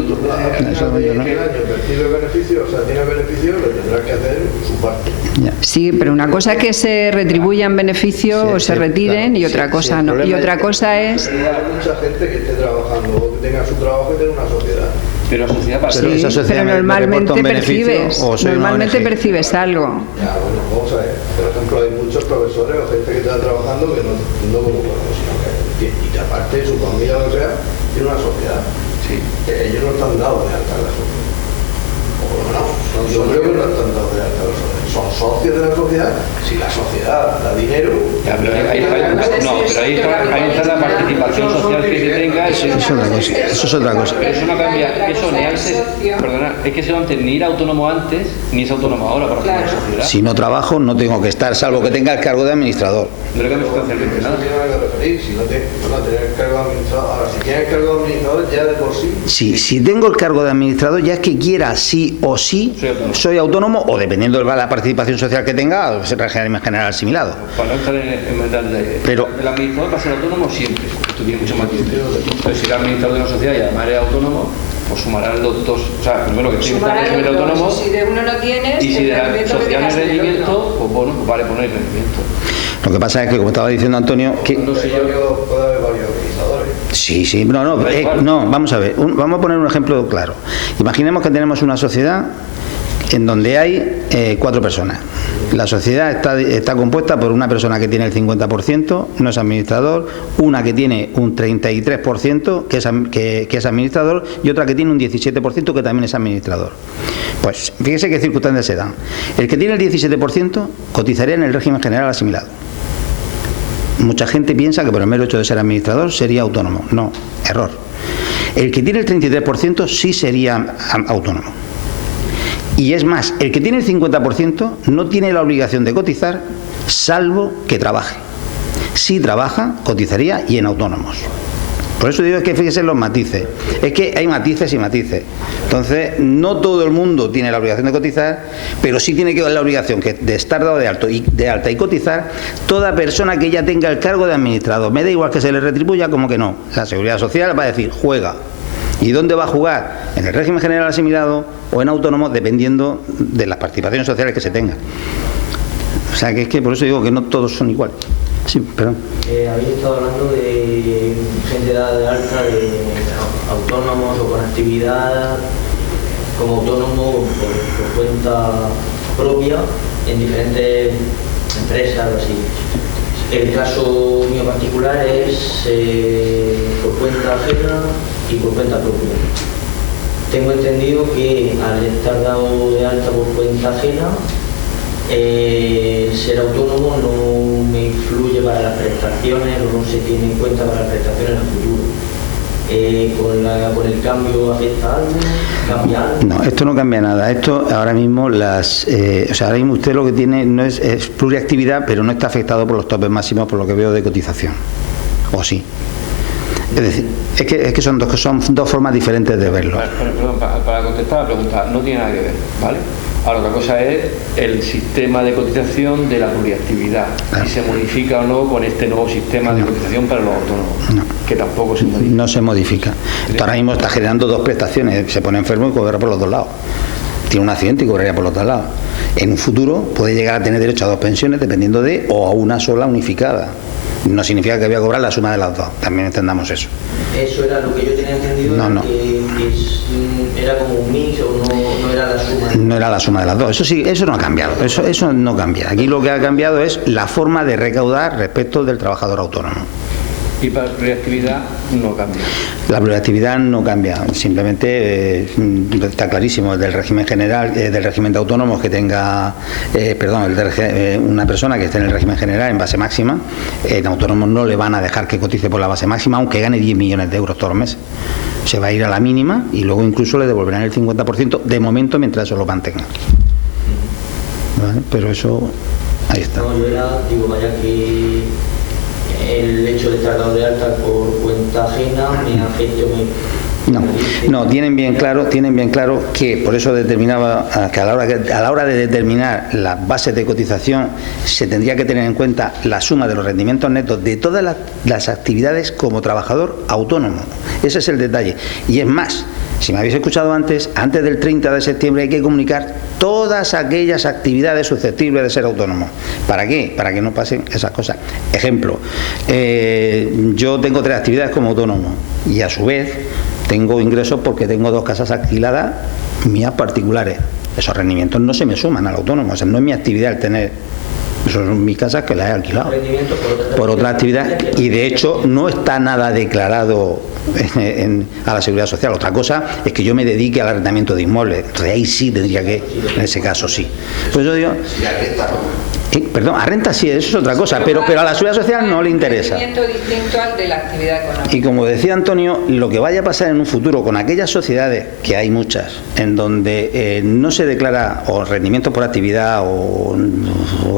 Eso yo no. El año percibe beneficio, o sea, tiene beneficio, le tendrá que hacer su parte. Ya. Sí, pero una cosa es que se retribuyan beneficios Sí, o se sí, retiren claro, y otra sí, cosa sí, el no. Y problema otra es- cosa es... Hay mucha gente que esté trabajando o que tenga su trabajo y tenga una sociedad. pero la sociedad para... Pero Sí, esa sociedad pero me reporta un beneficio percibes, o soy una normalmente ONG. percibes algo. Ya, bueno, vamos a ver. Por ejemplo, hay muchos profesores o gente que está trabajando que no como podemos, sino que y aparte su familia o lo que sea, tiene una sociedad. Sí. Ellos no están dados de alta en la sociedad. O por lo menos, yo creo que no están dados de alta en la sociedad. son socios de la sociedad, si la sociedad da dinero... Ya, pero ahí está la participación social que se tenga. Eso es otra cosa. Pero eso no cambia, eso ni antes, perdona, es que ni era autónomo antes, ni es autónomo ahora para hacer una sociedad. Si no trabajo, no tengo que estar, salvo que tenga el cargo de administrador. No le cambia sustancialmente nada. Si no tener el cargo de administrador, ahora si tienes el cargo de administrador ya de por sí... Si tengo el cargo de administrador, ya es que quiera sí o sí, soy autónomo, o dependiendo de la participación social que tenga, se régimen general asimilado. Para no estar pero el administrador va a ser autónomo siempre, esto tiene mucho matices. Entonces, si eres administrador de una sociedad y además eres autónomo, pues sumarán los dos, o sea, primero que tiene que ser autónomo, si de uno no tienes, y si de la sociedad no es rendimiento, pues bueno, pues vale poner rendimiento. Lo que pasa es que, como estaba diciendo Antonio, que... No sé yo... Puede haber varios organizadores. Sí, no, vamos a ver, vamos a poner un ejemplo claro. Imaginemos que tenemos una sociedad en donde hay 4 personas. La sociedad está compuesta por una persona que tiene el 50%, no es administrador, una que tiene un 33%, que es administrador, y otra que tiene un 17%, que también es administrador. Pues fíjese qué circunstancias se dan. El que tiene el 17% cotizaría en el régimen general asimilado. Mucha gente piensa que por el mero hecho de ser administrador sería autónomo. No, error. El que tiene el 33% sí sería autónomo. Y es más, el que tiene el 50% no tiene la obligación de cotizar, salvo que trabaje. Si trabaja, cotizaría y en autónomos. Por eso digo que fíjense en los matices. Es que hay matices y matices. Entonces, no todo el mundo tiene la obligación de cotizar, pero sí tiene que haber la obligación de estar dado de alta y cotizar toda persona que ya tenga el cargo de administrador. Me da igual que se le retribuya como que no. La Seguridad Social va a decir, juega. ¿Y dónde va a jugar? En el régimen general asimilado o en autónomo, dependiendo de las participaciones sociales que se tengan. O sea, que es que por eso digo que no todos son iguales. Sí, perdón. Habéis estado hablando de gente dada de alta, de autónomos o con actividad como autónomo por cuenta propia en diferentes empresas o así. El caso mío particular es por cuenta ajena y por cuenta propia. Tengo entendido que al estar dado de alta por cuenta ajena, ser autónomo no me influye para las prestaciones o no se tiene en cuenta para las prestaciones en el futuro. ¿Con el cambio afecta algo? ¿Cambia algo? No, esto no cambia nada. Esto ahora mismo ahora mismo usted lo que tiene no es pluriactividad, pero no está afectado por los topes máximos por lo que veo de cotización. ¿O sí? Es decir, es que son dos formas diferentes de verlo. Perdón, para contestar la pregunta, no tiene nada que ver, ¿vale? Ahora, otra cosa es el sistema de cotización de la pluriactividad, si se modifica o no con este nuevo sistema de cotización para los autónomos, que tampoco se modifica. No se modifica. Esto ahora mismo está generando dos prestaciones, se pone enfermo y cobrará por los dos lados. Tiene un accidente y cobraría por los dos lados. En un futuro puede llegar a tener derecho a 2 pensiones dependiendo de o a una sola unificada. No significa que voy a cobrar la suma de las dos, también entendamos eso. Eso era lo que yo tenía entendido, no. Que era como un mix o no era la suma. No era la suma de las dos, eso sí, eso no ha cambiado, eso no cambia. Aquí lo que ha cambiado es la forma de recaudar respecto del trabajador autónomo. Y para la pluriactividad no cambia. La pluriactividad no cambia, simplemente está clarísimo, del régimen general, del régimen de autónomos que tenga, una persona que esté en el régimen general en base máxima, en autónomos no le van a dejar que cotice por la base máxima, aunque gane 10 millones de euros todos los meses. Se va a ir a la mínima y luego incluso le devolverán el 50% de momento mientras eso lo mantenga. ¿Vale? Pero eso, ahí está. No, yo digo, vaya que el hecho de estar dado de alta por cuenta ajena me afecte o me... No, tienen bien claro que por eso determinaba que a la hora de determinar las bases de cotización se tendría que tener en cuenta la suma de los rendimientos netos de todas las actividades como trabajador autónomo. Ese es el detalle. Y es más, si me habéis escuchado antes del 30 de septiembre hay que comunicar todas aquellas actividades susceptibles de ser autónomo. ¿Para qué? Para que no pasen esas cosas. Ejemplo, yo tengo 3 actividades como autónomo y a su vez tengo ingresos porque tengo 2 casas alquiladas mías particulares. Esos rendimientos no se me suman al autónomo, o sea, no es mi actividad el tener. Eso son mis casas que las he alquilado por otra actividad y de hecho no está nada declarado a la seguridad social. Otra cosa es que yo me dedique al arrendamiento de inmuebles. Entonces ahí sí tendría que, en ese caso sí. Pues yo digo, perdón, a renta sí, eso es otra cosa, pero a la seguridad social no le interesa. Distinto al de la actividad económica. Y como decía Antonio, lo que vaya a pasar en un futuro con aquellas sociedades, que hay muchas, en donde no se declara o rendimiento por actividad o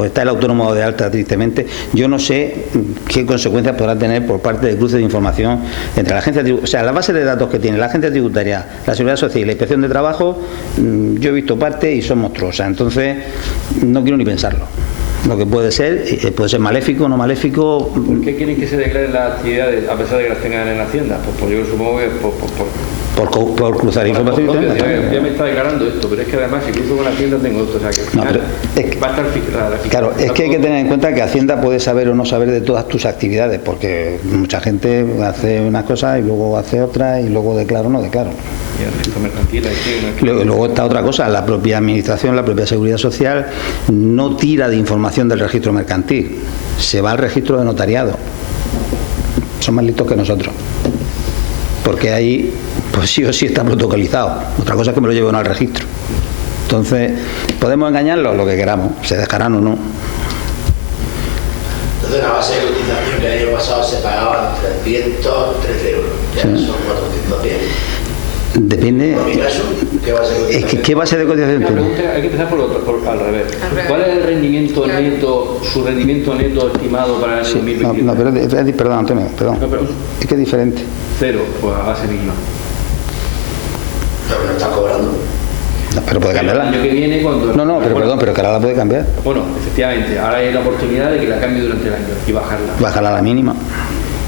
está el autónomo de alta, tristemente, yo no sé qué consecuencias podrá tener por parte del cruce de información entre la agencia tributaria, o sea, la base de datos que tiene la agencia tributaria, la seguridad social y la inspección de trabajo. Yo he visto parte y son monstruosas, entonces no quiero ni pensarlo. Lo que puede ser maléfico o no maléfico. ¿Por qué quieren que se declaren las actividades a pesar de que las tengan en la Hacienda? Pues yo supongo que por cruzar información. Ya me está declarando esto, pero es que además si cruzo con Hacienda tengo esto, o sea que al final va a estar fijada. Claro, es que hay que tener en cuenta que Hacienda puede saber o no saber de todas tus actividades, porque mucha gente hace unas cosas y luego hace otras y luego declaro o no declaro. Y el registro mercantil, luego está otra cosa, la propia administración, la propia seguridad social no tira de información del registro mercantil, se va al registro de notariado. Son más listos que nosotros, porque ahí pues sí o sí está protocolizado. Otra cosa es que me lo lleven al registro. Entonces, podemos engañarlos lo que queramos, se dejarán o no. Entonces, la base de cotización que el año pasado se pagaban 313 euros, ya sí. Son 410. Depende. En mi caso, ¿qué base de cotización? Es que, ¿qué base de cotización tiene? Hay que empezar al revés. ¿Cuál es el rendimiento neto, su rendimiento neto estimado para el 2021? No, pero perdón, Antonio, perdón. No, pero, es que es diferente. Cero, pues a base mínima. Pero no está cobrando. No, pero puede cambiarla. El año que viene cuando... No, pero perdón, pero que ahora la puede cambiar. Bueno, efectivamente, ahora hay la oportunidad de que la cambie durante el año y bajarla. Bajarla a la mínima.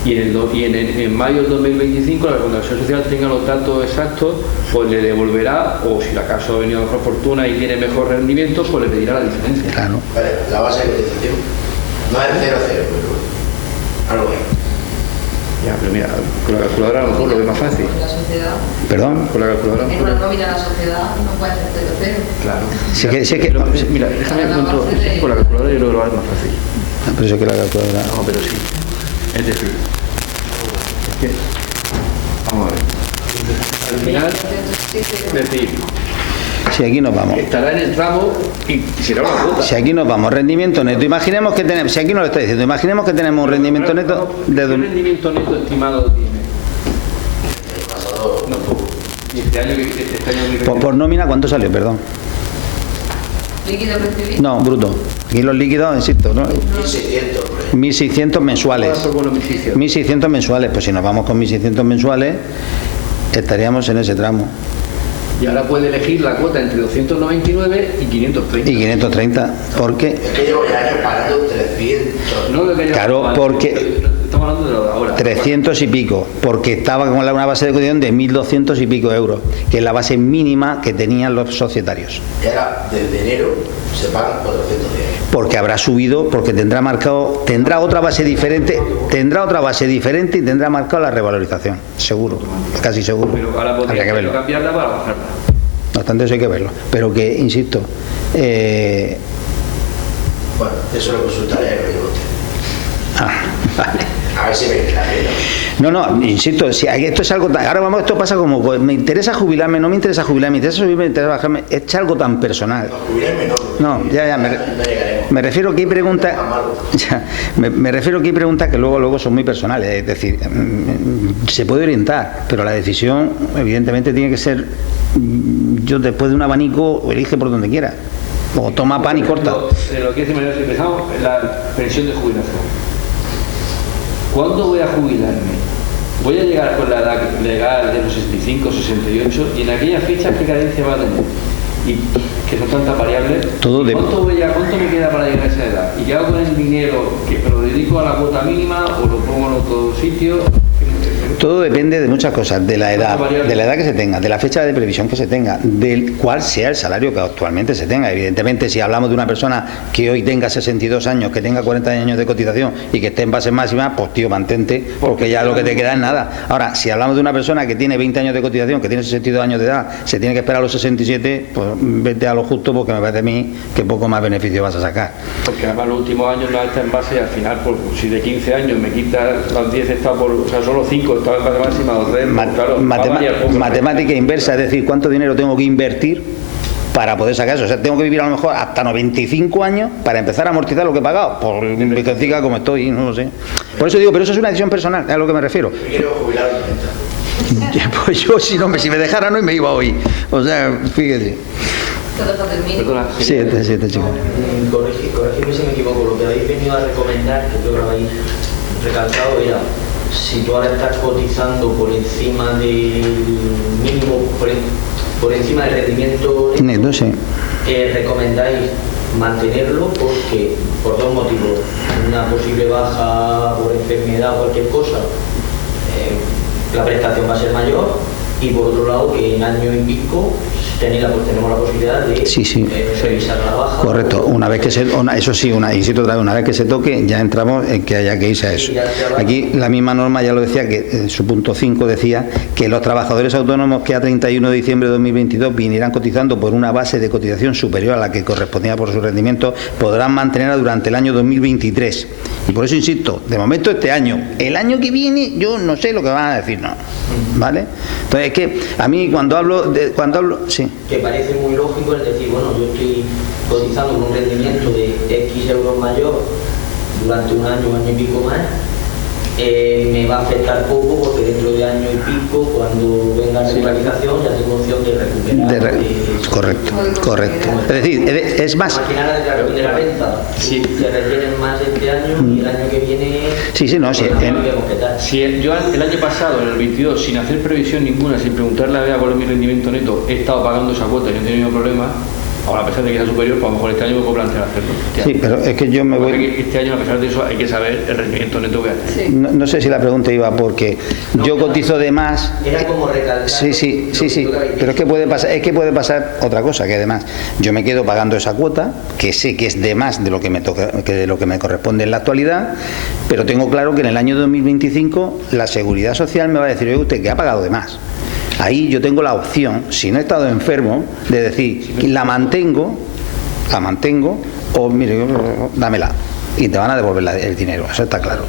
Y en mayo del 2025, cuando la Seguridad Social tenga los datos exactos, pues le devolverá, o si acaso ha venido mejor fortuna y tiene mejor rendimiento, pues le pedirá la diferencia. Claro. Vale, la base de cotización no es 0,0, pero algo hay. Ya, pero mira, con la calculadora a lo mejor lo ve más fácil. La sociedad. ¿Perdón? Con la calculadora. En una nómina la sociedad no puede ser 0,0. Claro. Pero, mira, déjame cuento, con la calculadora yo creo que lo va a ver más fácil. Pero eso que la calculadora. No, pero sí. Es decir, vamos a ver. Al final, es decir, si aquí nos vamos. Estará en el tramo y será una cuota. Si aquí nos vamos, rendimiento neto. Imaginemos que tenemos, si aquí nos lo está diciendo, imaginemos que tenemos un rendimiento neto de... ¿Qué rendimiento neto estimado tiene? No, y este año por nómina, ¿cuánto salió? Perdón. ¿Líquido recibido? No, bruto. Aquí los líquidos, insisto, ¿no? 1.600 mensuales. 1.600 mensuales. Pues si nos vamos con 1.600 mensuales, estaríamos en ese tramo. Y ahora puede elegir la cuota entre 299 y 530. Y 530, ¿por qué? Es que llevo ya años pagando 300. No, claro, porque... Estamos hablando de lo de ahora. 300 y pico, porque estaba con una base de cotización de 1.200 y pico euros, que es la base mínima que tenían los societarios. Y ahora, desde enero, se pagan 410. Porque habrá subido, porque tendrá marcado, tendrá otra base diferente y tendrá marcado la revalorización, seguro, casi seguro. Pero ahora podría cambiarla para bajarla. No obstante, eso hay que verlo. Pero que, insisto, bueno, eso lo consultaré a vale. A ver si me queda bien. No, insisto, si esto es algo tan... Ahora vamos, esto pasa como, pues, me interesa jubilarme, no me interesa jubilarme, me interesa subirme, me interesa bajarme, es algo tan personal. No, jubilarme no. No, ya, me refiero que hay preguntas... me refiero que hay preguntas que luego son muy personales, es decir, se puede orientar, pero la decisión evidentemente tiene que ser, yo después de un abanico, elige por donde quiera, o toma pan y corta. Lo que dice Manuel, si empezamos la pensión de jubilación. ¿Cuándo voy a jubilarme? Voy a llegar con la edad legal de los 65, 68 y en aquellas fechas qué cadencia va a tener. Y que son tantas variables. ¿Cuánto me queda para llegar a esa edad? ¿Y qué hago con el dinero? ¿Que me lo dedico a la cuota mínima o lo pongo en otro sitio? Todo depende de muchas cosas, de la edad que se tenga, de la fecha de previsión que se tenga, del cuál sea el salario que actualmente se tenga. Evidentemente, si hablamos de una persona que hoy tenga 62 años, que tenga 40 años de cotización y que esté en base máxima, pues tío, mantente, porque ya lo que te queda es nada. Ahora, si hablamos de una persona que tiene 20 años de cotización, que tiene 62 años de edad, se tiene que esperar a los 67, pues vete a lo justo, porque me parece a mí que poco más beneficio vas a sacar. Porque además los últimos años no está en base, al final, si de 15 años me quitas los 10, está por, o sea, solo 5 está base máxima o red, claro, matemática inversa, es decir, cuánto dinero tengo que invertir para poder sacar eso. O sea, tengo que vivir a lo mejor hasta 95 años para empezar a amortizar lo que he pagado, por vigencia como estoy, no lo sé. Por eso digo, pero eso es una decisión personal, es a lo que me refiero. Quiero jubilar Pues yo, si me dejaran hoy, me iba hoy. O sea, fíjate. Sí, chico. Corregidme si me equivoco, lo que habéis venido a recomendar, que creo que lo habéis recalcado, era si tú ahora estás cotizando por encima del mínimo, por encima del rendimiento neto, sí. Recomendáis mantenerlo porque por dos motivos: una posible baja por enfermedad o cualquier cosa, la prestación va a ser mayor, y por otro lado que en año y pico tenemos la posibilidad de revisar la baja. Correcto, una vez que una vez que se toque, ya entramos en que haya que irse a eso. Aquí la misma norma ya lo decía, que en su punto 5 decía que los trabajadores autónomos que a 31 de diciembre de 2022 vinieran cotizando por una base de cotización superior a la que correspondía por su rendimiento, podrán mantenerla durante el año 2023. Y por eso insisto, de momento este año, el año que viene yo no sé lo que van a decir, no. ¿Vale? Entonces es que a mí cuando hablo sí. Que parece muy lógico el decir, bueno, yo estoy cotizando con un rendimiento de X euros mayor durante un año y pico más, me va a afectar poco porque dentro de año y pico, cuando venga la regularización, ya tengo opción de recuperar. Correcto. Es decir, es más. Imaginar la declaración de la renta, se retienen más este año y el año que viene. Yo el año pasado, en el 22, sin hacer previsión ninguna, sin preguntarle a Bea cuál es mi rendimiento neto, he estado pagando esa cuota y no he tenido ningún problema. Ahora, a pesar de que sea superior, pues a lo mejor este año me puedo plantear hacerlo. Sí, pero es que yo me voy. Este año, a pesar de eso, hay que saber el rendimiento neto que voy a tener. No sé si la pregunta iba porque yo cotizo de más. Era como recalcar. Sí. Pero es que puede pasar otra cosa, que además yo me quedo pagando esa cuota, que sé que es de más de lo que me toca, que de lo que me corresponde en la actualidad, pero tengo claro que en el año 2025 la Seguridad Social me va a decir, oye, usted que ha pagado de más. Ahí yo tengo la opción, si no he estado enfermo, de decir, la mantengo, o mire, dámela, y te van a devolver el dinero, eso está claro.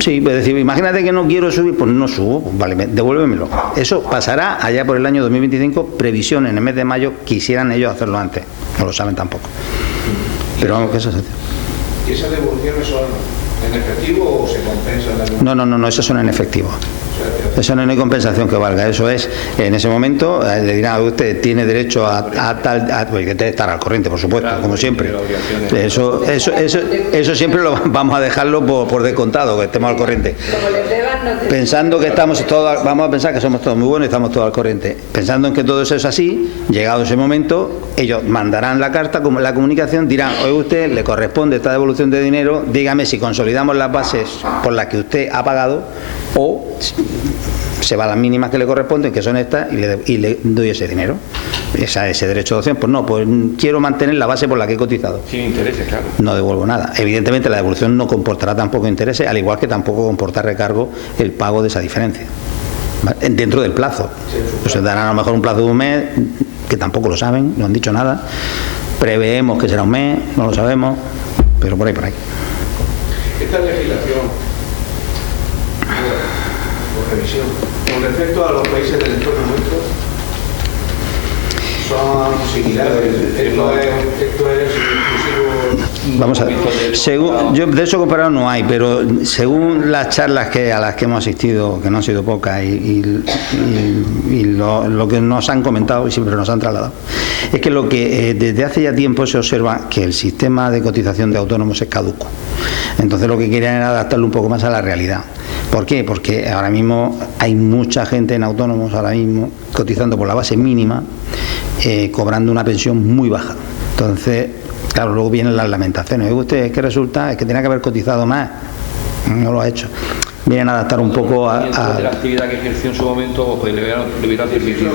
Sí, pues decir, imagínate que no quiero subir, pues no subo, pues vale, devuélvemelo. Eso pasará allá por el año 2025, previsión en el mes de mayo, quisieran ellos hacerlo antes, no lo saben tampoco. Pero vamos, que eso es. ¿Y esas devoluciones son en efectivo o se compensan? No, esas son en efectivo. Eso no hay compensación que valga, eso es, en ese momento le dirán, usted tiene derecho a pues que debe estar al corriente, por supuesto, claro, como siempre. Eso siempre lo vamos a dejarlo por descontado, que estemos al corriente. Pensando que estamos todos, vamos a pensar que somos todos muy buenos y estamos todos al corriente. Pensando en que todo eso es así, llegado ese momento, ellos mandarán la carta, como la comunicación, dirán, oye, usted le corresponde esta devolución de dinero, dígame si consolidamos las bases por las que usted ha pagado o se va a las mínimas que le corresponden, que son estas, y le doy ese dinero, ese derecho de opción. Pues no, pues quiero mantener la base por la que he cotizado. Sin intereses, claro. No devuelvo nada. Evidentemente la devolución no comportará tampoco intereses, al igual que tampoco comporta recargo el pago de esa diferencia, ¿vale? Dentro del plazo. Pues se dará a lo mejor un plazo de un mes, que tampoco lo saben, no han dicho nada. Preveemos que será un mes, no lo sabemos, pero por ahí. Esta legislación, por revisión, con respecto a los países del entorno nuestro, son similares. Esto es inclusivo. Vamos a ver. Yo de eso comparado no hay, pero según las charlas a las que hemos asistido, que no han sido pocas, y lo que nos han comentado y siempre nos han trasladado, es que lo que desde hace ya tiempo se observa que el sistema de cotización de autónomos es caduco. Entonces lo que querían era adaptarlo un poco más a la realidad. ¿Por qué? Porque ahora mismo hay mucha gente en autónomos ahora mismo cotizando por la base mínima, cobrando una pensión muy baja. Entonces, claro, luego vienen las lamentaciones. ¿Usted es que resulta? Es que tenía que haber cotizado más. No lo ha hecho. Vienen a adaptar un poco a la actividad que ejerció en su momento, pues le hubiera permitido.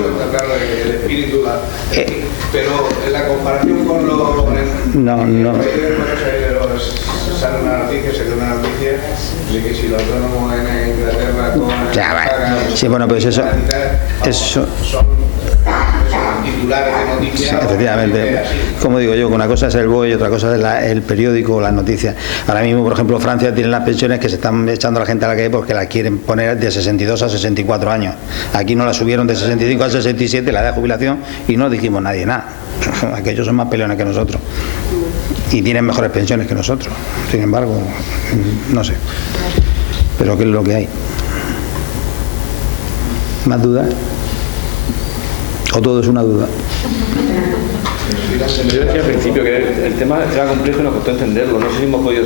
El espíritu, pero en la comparación con los... No. Sale una noticia de que si los autónomos en Inglaterra sí, bueno, pues eso titulares de noticias. Sí, efectivamente. Como digo yo, que una cosa es el BOE y otra cosa es el periódico o las noticias. Ahora mismo, por ejemplo, Francia tiene las pensiones que se están echando a la gente a la calle porque la quieren poner de 62 a 64 años. Aquí no la subieron de 65 a 67, la edad de jubilación, y no dijimos nadie nada. Aquellos son más peleones que nosotros y tienen mejores pensiones que nosotros. Sin embargo, no sé. Pero ¿qué es lo que hay? ¿Más dudas? ¿O todo es una duda? Yo decía al principio que el tema era complejo y nos costó entenderlo. No sé si hemos podido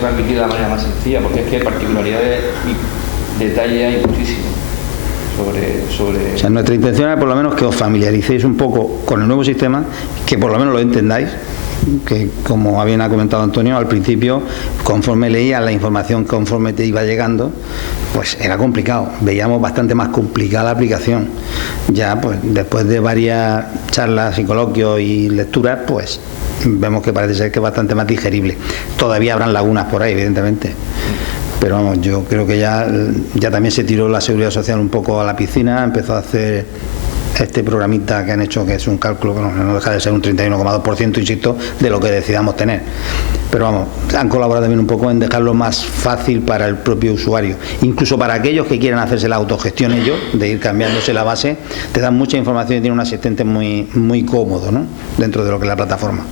transmitir de la manera más sencilla, porque es que particularidades y detalles hay muchísimos sobre... O sea, nuestra intención es por lo menos que os familiaricéis un poco con el nuevo sistema, que por lo menos lo entendáis, que como bien ha comentado Antonio, al principio, conforme leías la información, conforme te iba llegando, pues era complicado, veíamos bastante más complicada la aplicación. Ya pues después de varias charlas y coloquios y lecturas, pues vemos que parece ser que es bastante más digerible. Todavía habrán lagunas por ahí, evidentemente, pero vamos, yo creo que ya también se tiró la seguridad social un poco a la piscina, empezó a hacer este programita que han hecho, que es un cálculo que no deja de ser un 31,2%, insisto, de lo que decidamos tener. Pero vamos, han colaborado también un poco en dejarlo más fácil para el propio usuario. Incluso para aquellos que quieran hacerse la autogestión ellos, de ir cambiándose la base, te dan mucha información y tiene un asistente muy, muy cómodo, ¿no?, dentro de lo que es la plataforma.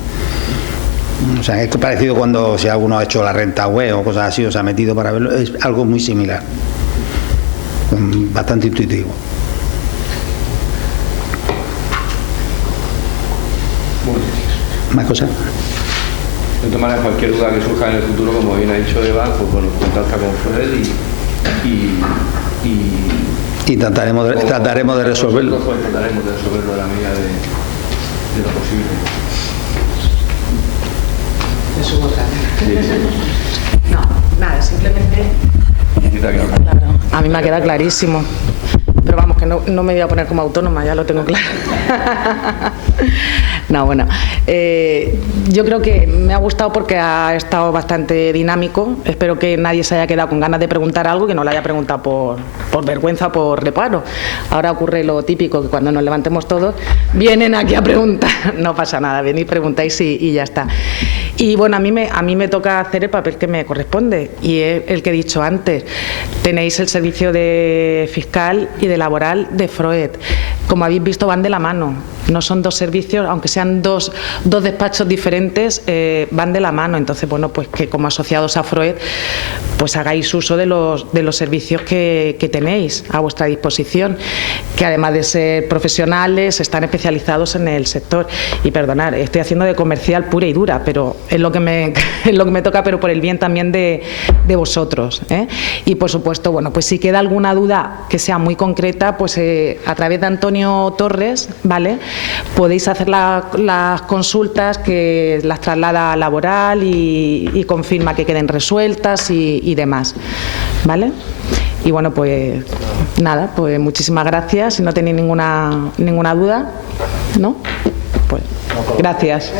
O sea, es parecido cuando si alguno ha hecho la renta web o cosas así, o se ha metido para verlo, es algo muy similar, bastante intuitivo. ¿Más cosas? De todas maneras, cualquier duda que surja en el futuro, como bien ha dicho Eva, pues bueno, contacta con Fred y trataremos de resolverlo. Pues trataremos de resolverlo a la medida de lo posible. Eso otra vez. Sí. No, nada, simplemente... Claro, a mí me ha quedado clarísimo. Pero vamos, que no me voy a poner como autónoma, ya lo tengo claro. No, bueno, yo creo que me ha gustado porque ha estado bastante dinámico. Espero que nadie se haya quedado con ganas de preguntar algo que no lo haya preguntado por vergüenza o por reparo. Ahora ocurre lo típico, que cuando nos levantemos todos, vienen aquí a preguntar. No pasa nada, venid, preguntáis y ya está. Y bueno, a mí me toca hacer el papel que me corresponde, y es el que he dicho antes. Tenéis el servicio de fiscal y de laboral de FROED. Como habéis visto, van de la mano. No son dos servicios, aunque sean dos despachos diferentes, van de la mano. Entonces, bueno, pues que como asociados a FROED, pues hagáis uso de los servicios que tenéis a vuestra disposición, que además de ser profesionales, están especializados en el sector. Y perdonad, estoy haciendo de comercial pura y dura, pero es lo que me toca, pero por el bien también de vosotros, ¿eh? Y por supuesto, bueno, pues si queda alguna duda que sea muy concreta, pues a través de Antonio Torres, ¿vale?, podéis hacer las consultas, que las traslada a laboral y confirma que queden resueltas y demás, ¿vale? Y bueno, pues nada, pues muchísimas gracias. Si no tenéis ninguna duda, ¿no? Pues gracias.